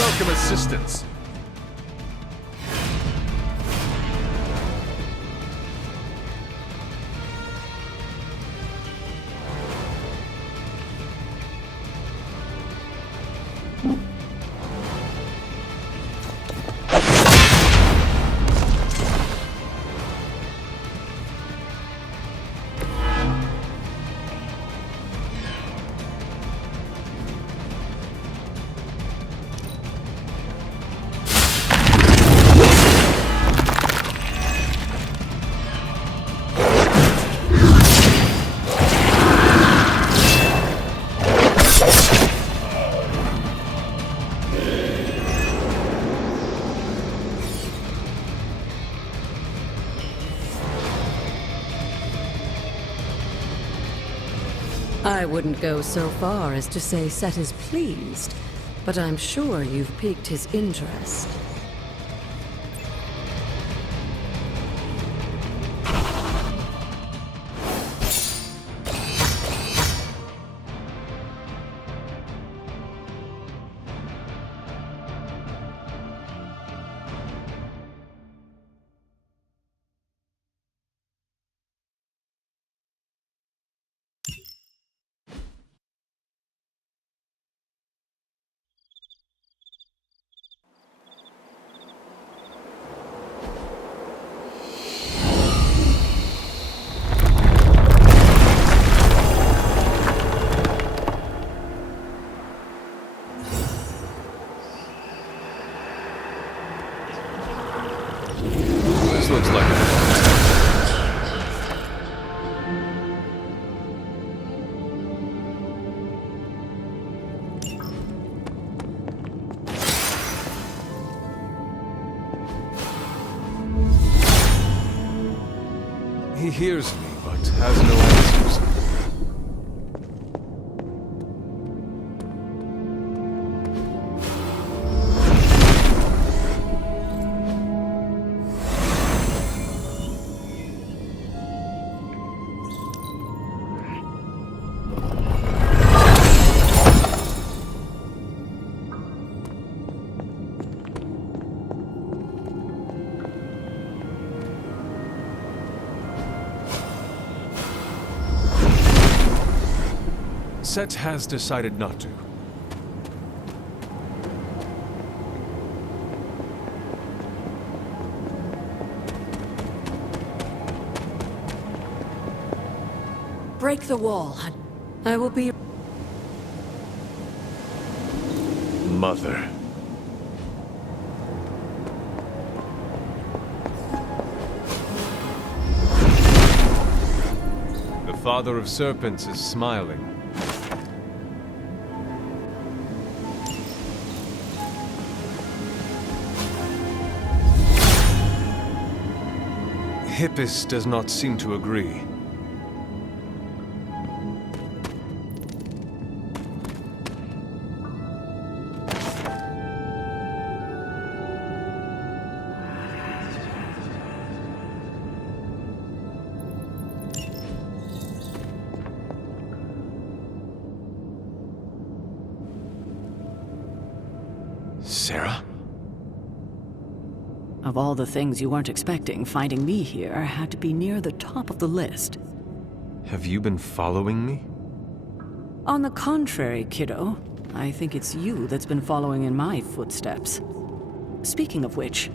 Welcome assistance. I wouldn't go so far as to say Set is pleased, but I'm sure you've piqued his interest. This looks like it. He hears me, but has no answers. Set has decided not to. Break the wall. I will be... Mother. The father of serpents is smiling. Hippus does not seem to agree. Sarah? Of all the things you weren't expecting, finding me here had to be near the top of the list. Have you been following me? On the contrary, kiddo, I think it's you that's been following in my footsteps. Speaking of which,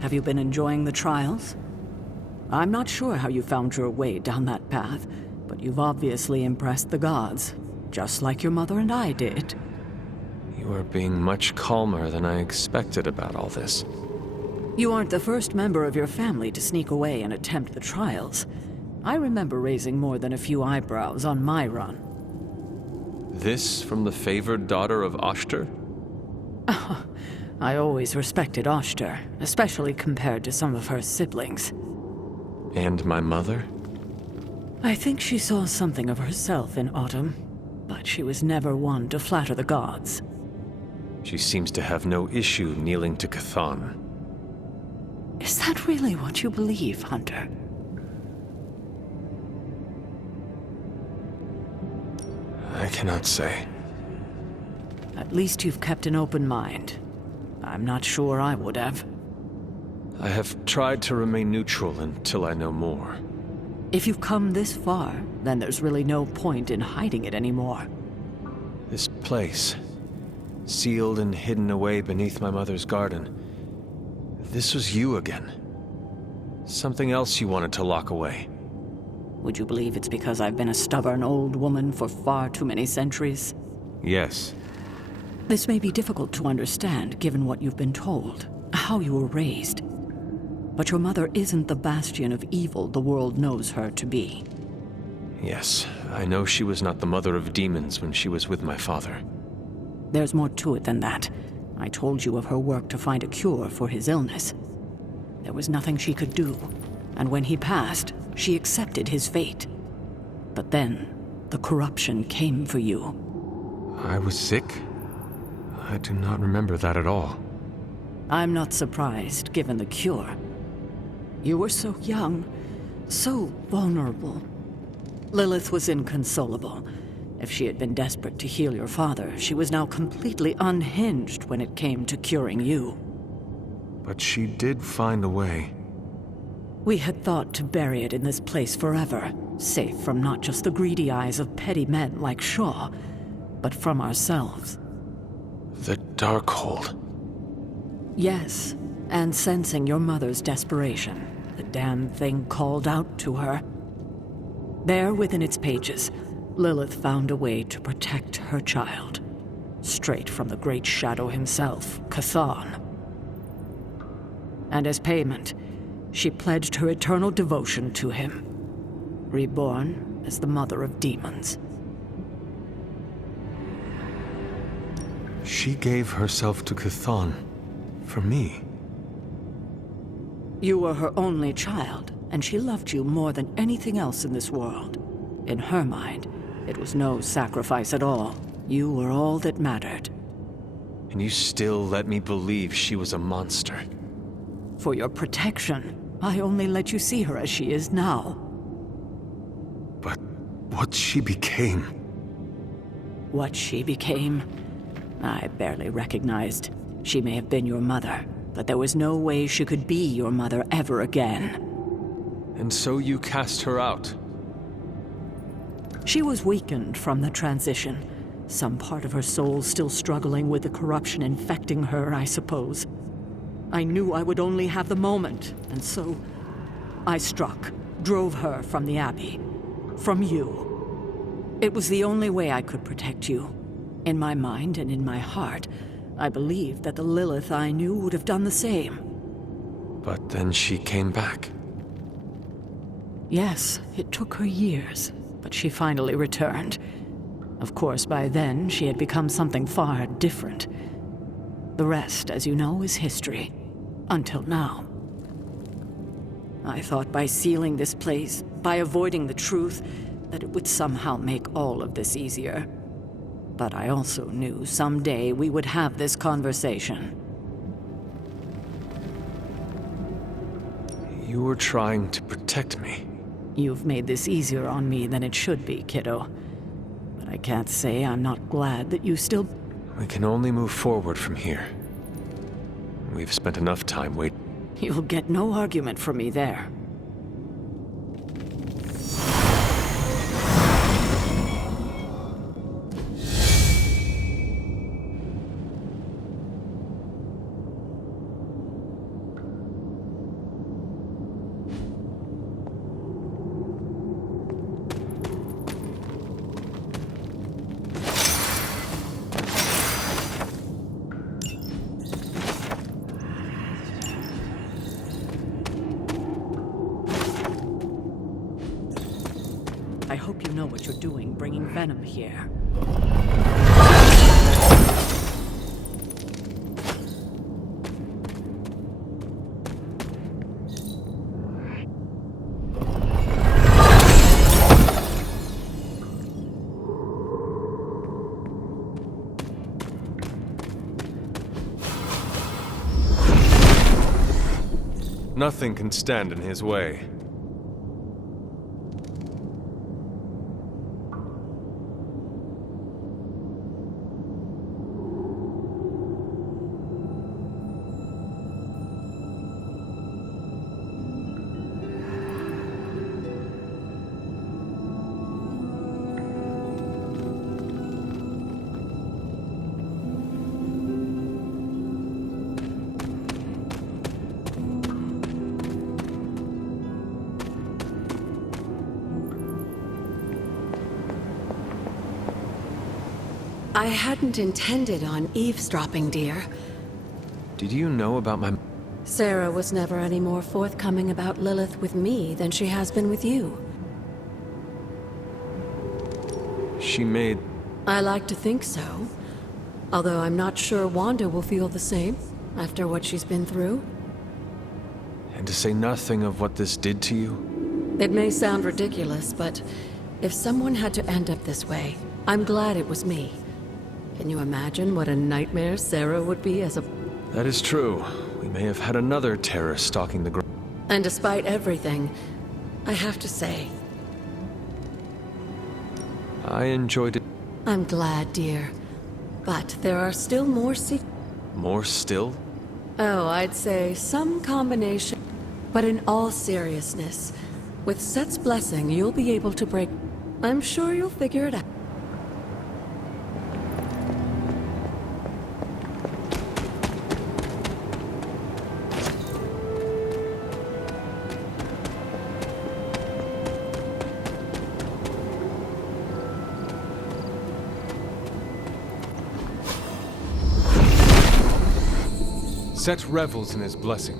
have you been enjoying the trials? I'm not sure how you found your way down that path, but you've obviously impressed the gods, just like your mother and I did. You are being much calmer than I expected about all this. You aren't the first member of your family to sneak away and attempt the trials. I remember raising more than a few eyebrows on my run. This from the favored daughter of Oshter? I always respected Oshter, especially compared to some of her siblings. And my mother? I think she saw something of herself in Autumn, but she was never one to flatter the gods. She seems to have no issue kneeling to Chthon. Is that really what you believe, Hunter? I cannot say. At least you've kept an open mind. I'm not sure I would have. I have tried to remain neutral until I know more. If you've come this far, then there's really no point in hiding it anymore. This place, sealed and hidden away beneath my mother's garden. This was you again. Something else you wanted to lock away. Would you believe it's because I've been a stubborn old woman for far too many centuries? Yes. This may be difficult to understand given what you've been told, how you were raised. But your mother isn't the bastion of evil the world knows her to be. Yes, I know she was not the mother of demons when she was with my father. There's more to it than that. I told you of her work to find a cure for his illness. There was nothing she could do, and when he passed, she accepted his fate. But then, the corruption came for you. I was sick? I do not remember that at all. I'm not surprised, given the cure. You were so young, so vulnerable. Lilith was inconsolable. If she had been desperate to heal your father, she was now completely unhinged when it came to curing you. But she did find a way. We had thought to bury it in this place forever, safe from not just the greedy eyes of petty men like Shaw, but from ourselves. The Darkhold. Yes, and sensing your mother's desperation, the damn thing called out to her. There within its pages, Lilith found a way to protect her child, straight from the Great Shadow himself, Chthon. And as payment, she pledged her eternal devotion to him, reborn as the Mother of Demons. She gave herself to Chthon. For me. You were her only child, and she loved you more than anything else in this world. In her mind, it was no sacrifice at all. You were all that mattered. And you still let me believe she was a monster. For your protection, I only let you see her as she is now. But what she became... What she became? I barely recognized. She may have been your mother, but there was no way she could be your mother ever again. And so you cast her out? She was weakened from the transition. Some part of her soul still struggling with the corruption infecting her, I suppose. I knew I would only have the moment, and so I struck, drove her from the Abbey. From you. It was the only way I could protect you. In my mind and in my heart, I believed that the Lilith I knew would have done the same. But then she came back. Yes, it took her years, but she finally returned. Of course, by then, she had become something far different. The rest, as you know, is history. Until now. I thought by sealing this place, by avoiding the truth, that it would somehow make all of this easier. But I also knew someday we would have this conversation. You were trying to protect me. You've made this easier on me than it should be, kiddo. But I can't say I'm not glad that you still... We can only move forward from here. We've spent enough time waiting. You'll get no argument from me there. I hope you know what you're doing, bringing Venom here. Nothing can stand in his way. I hadn't intended on eavesdropping, dear. Did you know about my... Sarah was never any more forthcoming about Lilith with me than she has been with you. She made... I like to think so. Although I'm not sure Wanda will feel the same after what she's been through. And to say nothing of what this did to you? It may sound ridiculous, but if someone had to end up this way, I'm glad it was me. Can you imagine what a nightmare Sarah would be as a... That is true. We may have had another terror stalking the ground. And despite everything, I have to say... I enjoyed it. I'm glad, dear. But there are still more More still? Oh, I'd say some combination. But in all seriousness, with Set's blessing, you'll be able to break... I'm sure you'll figure it out. Set revels in his blessing.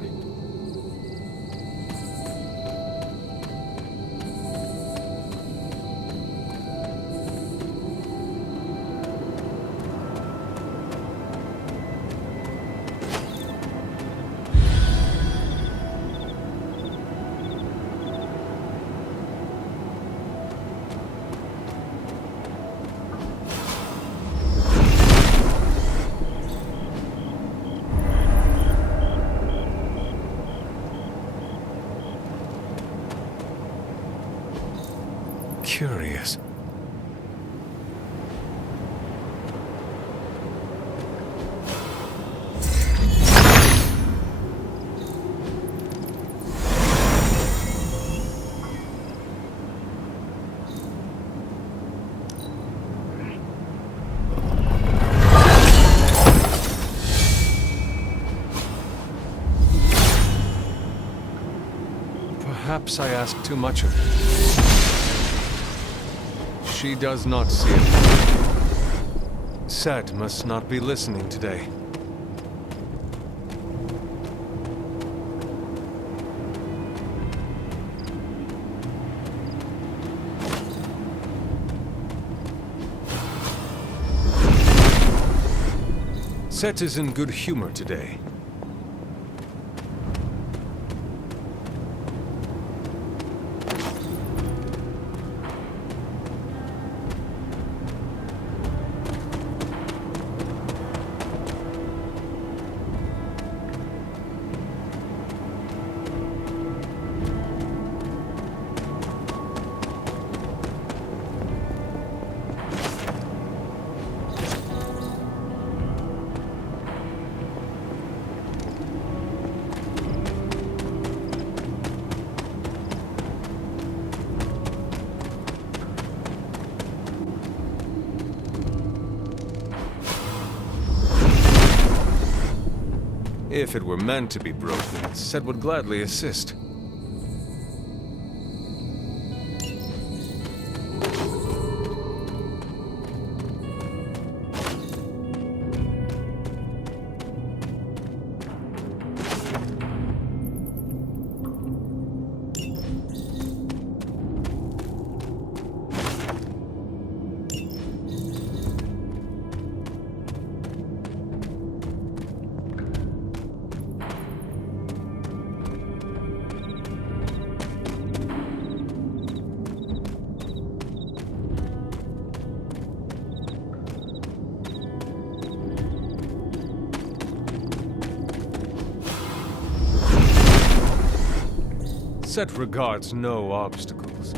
Curious. Perhaps I asked too much of her. She does not see it. Set must not be listening today. Set is in good humor today. If it were meant to be broken, Set would gladly assist. Set regards no obstacles.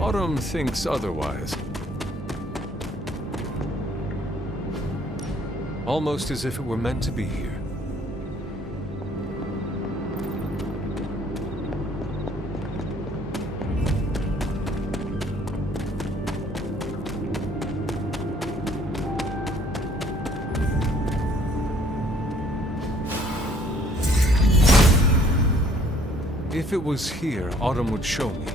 Autumn thinks otherwise. Almost as if it were meant to be here. If it was here, Autumn would show me.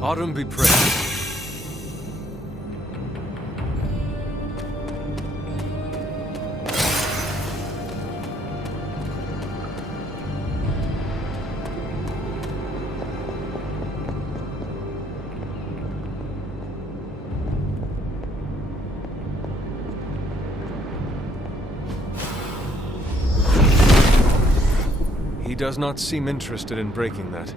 Autumn be praised. He does not seem interested in breaking that.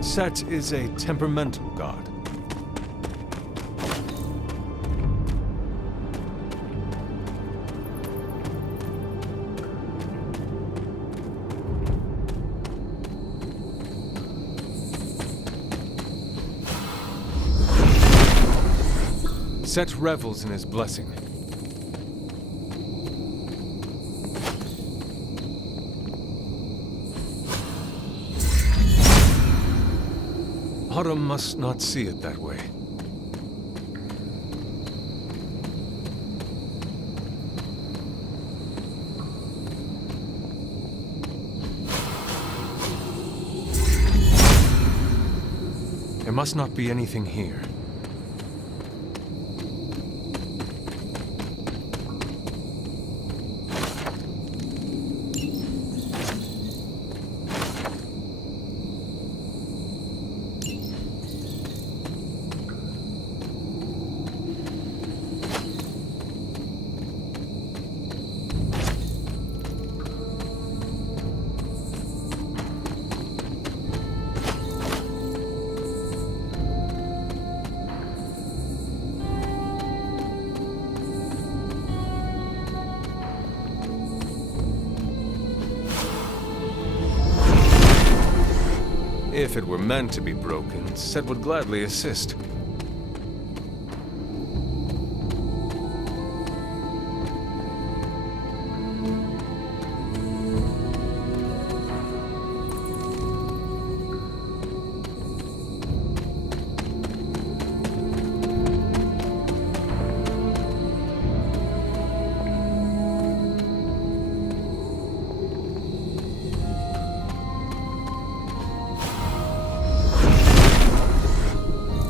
Set is a temperamental god. Set revels in his blessing. Autumn must not see it that way. must not be anything here. If it were meant to be broken, Set would gladly assist.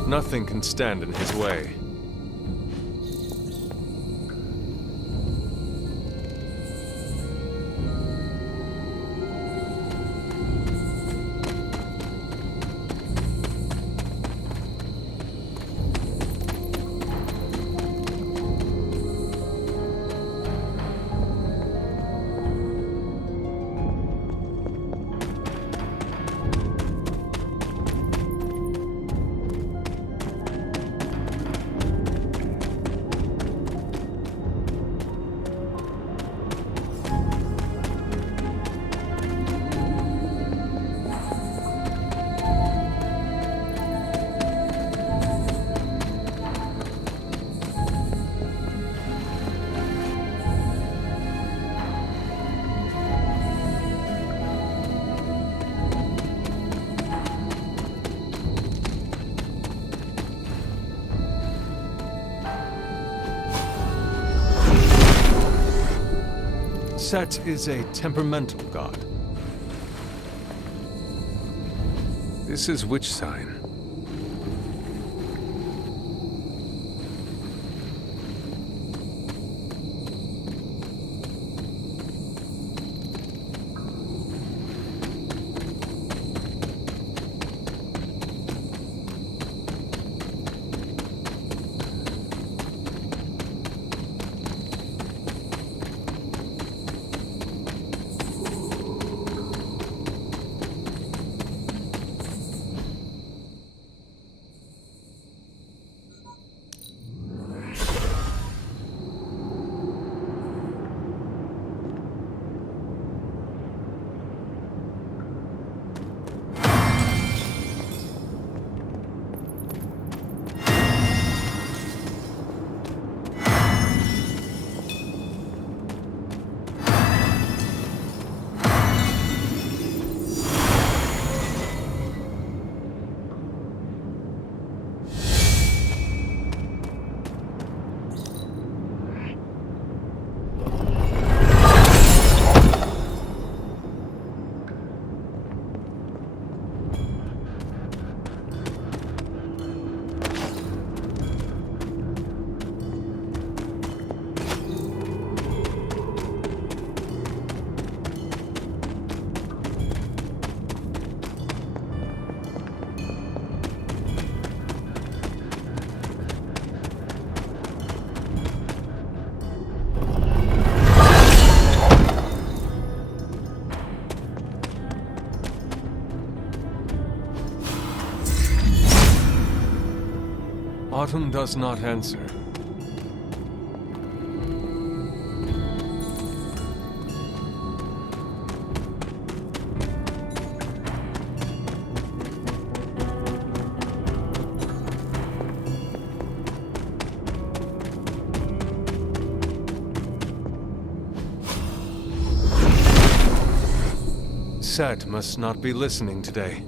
Nothing can stand in his way. Set is a temperamental god. This is which sign? Autumn does not answer. Set must not be listening today.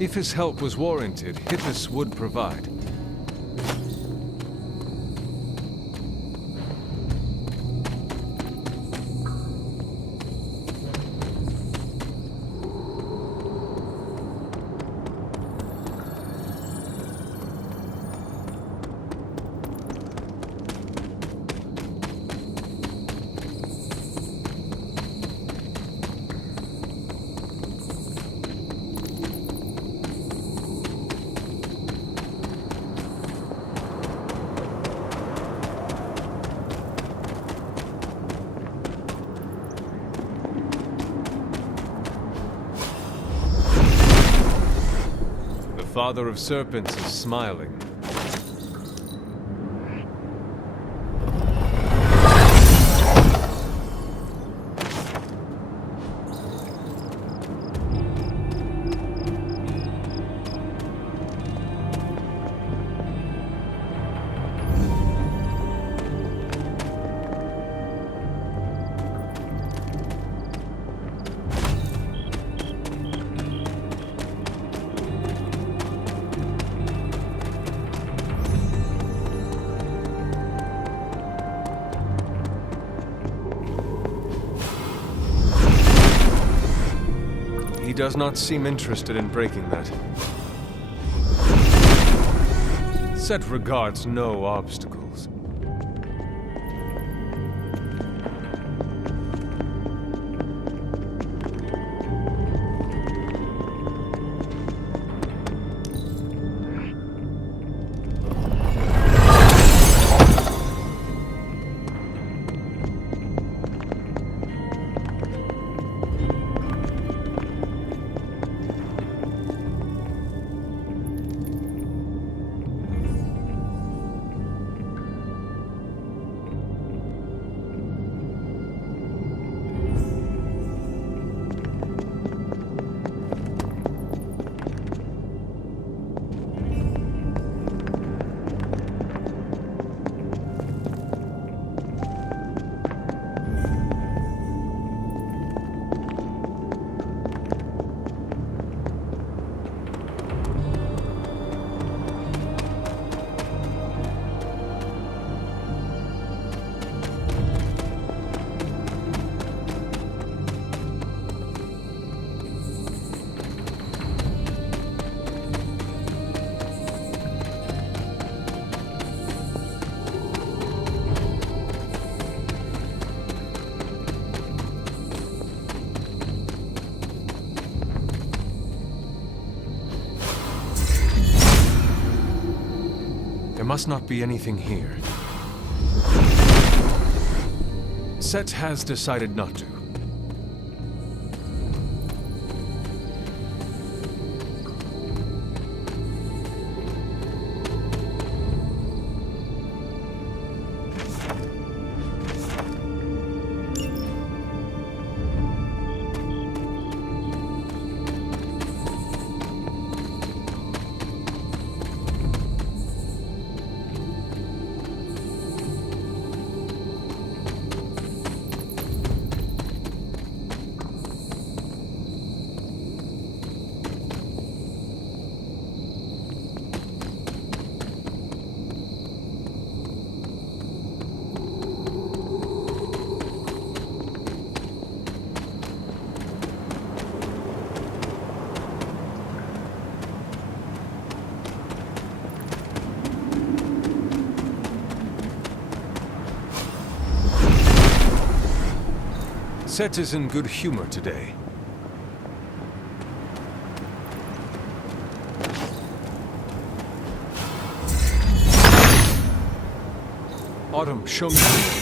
If his help was warranted, Hippus would provide. Father of Serpents is smiling. He does not seem interested in breaking that. Set regards no obstacles. There must not be anything here. Set has decided not to. Set is in good humor today. Autumn, show me the way.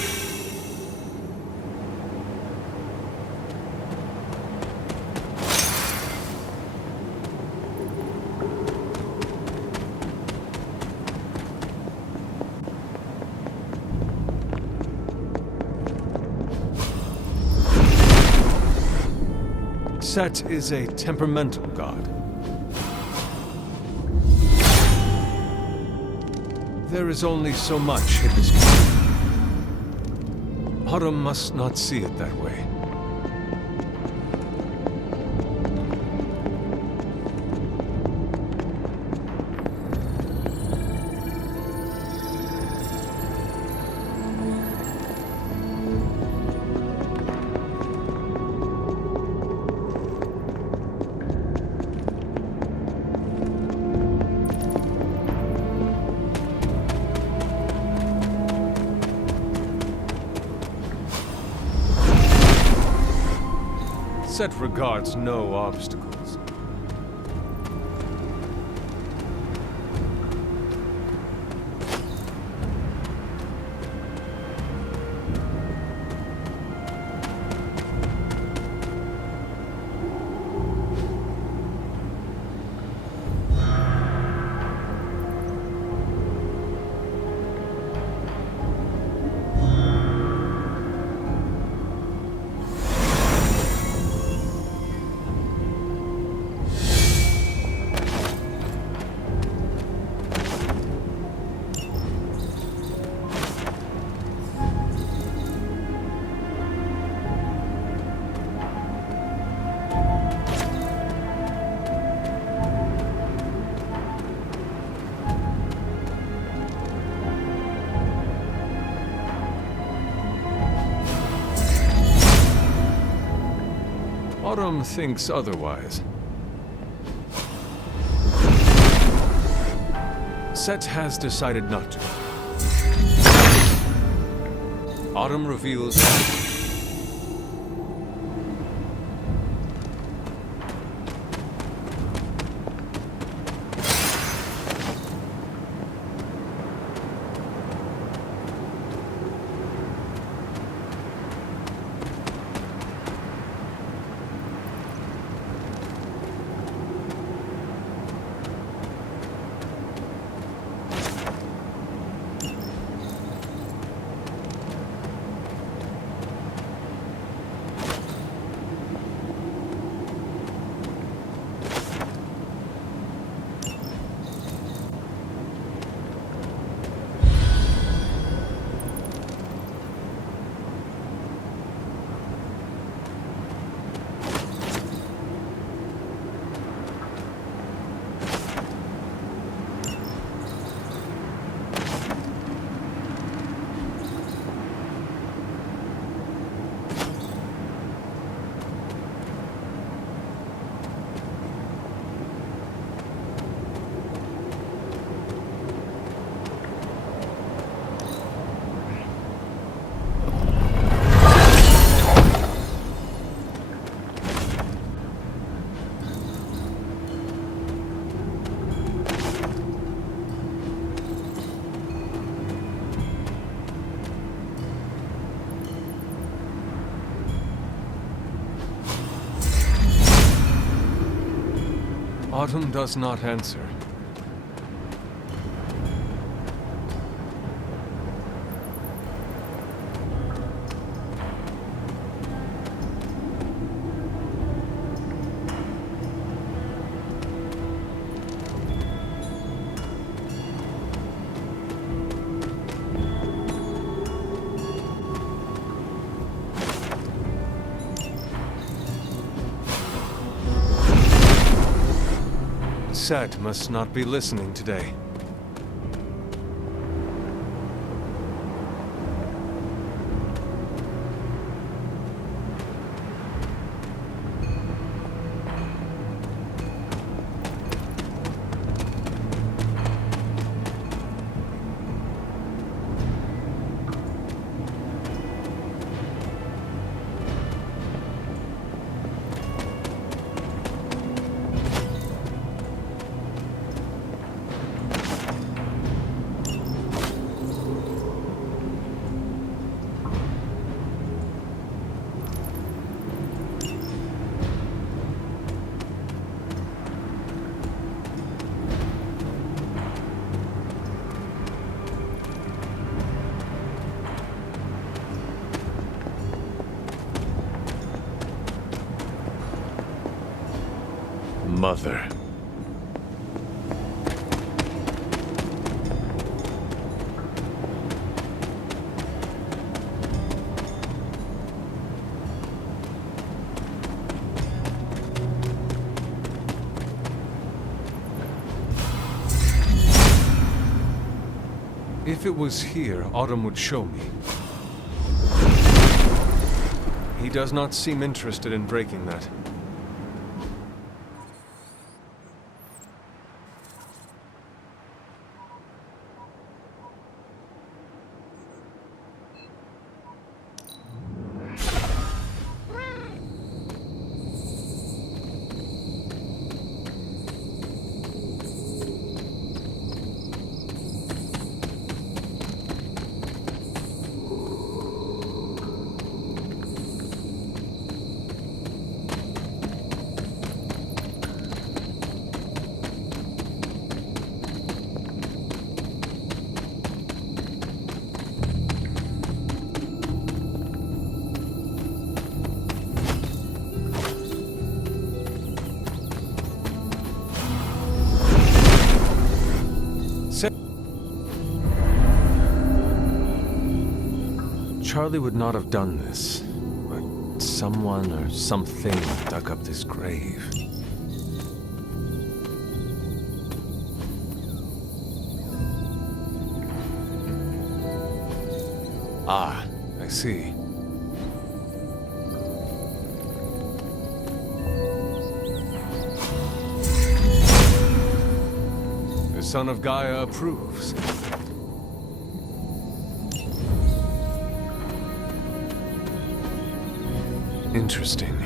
Set is a temperamental god. There is only so much Hippus can do. Autumn must not see it that way. Set regards no obstacles. Autumn thinks otherwise. Set has decided not to. Autumn reveals... Autumn does not answer. Set must not be listening today. Mother. If it was here, Autumn would show me. He does not seem interested in breaking that. Charlie would not have done this, but someone or something dug up this grave. Ah, I see. The son of Gaia approves. Interesting.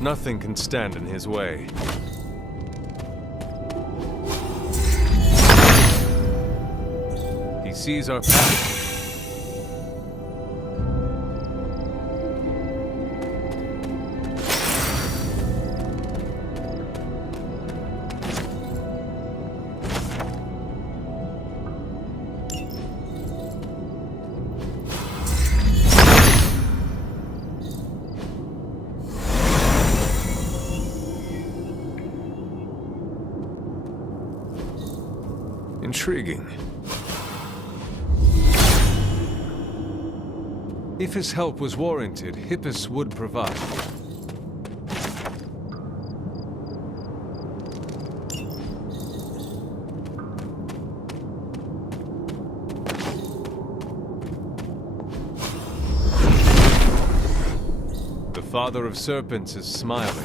Nothing can stand in his way. He sees our path. Intriguing. If his help was warranted, Hippus would provide. The Father of Serpents is smiling.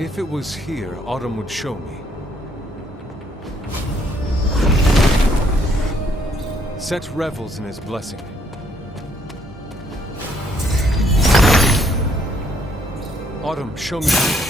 If it was here, Autumn would show me. Set revels in his blessing. Autumn, show me.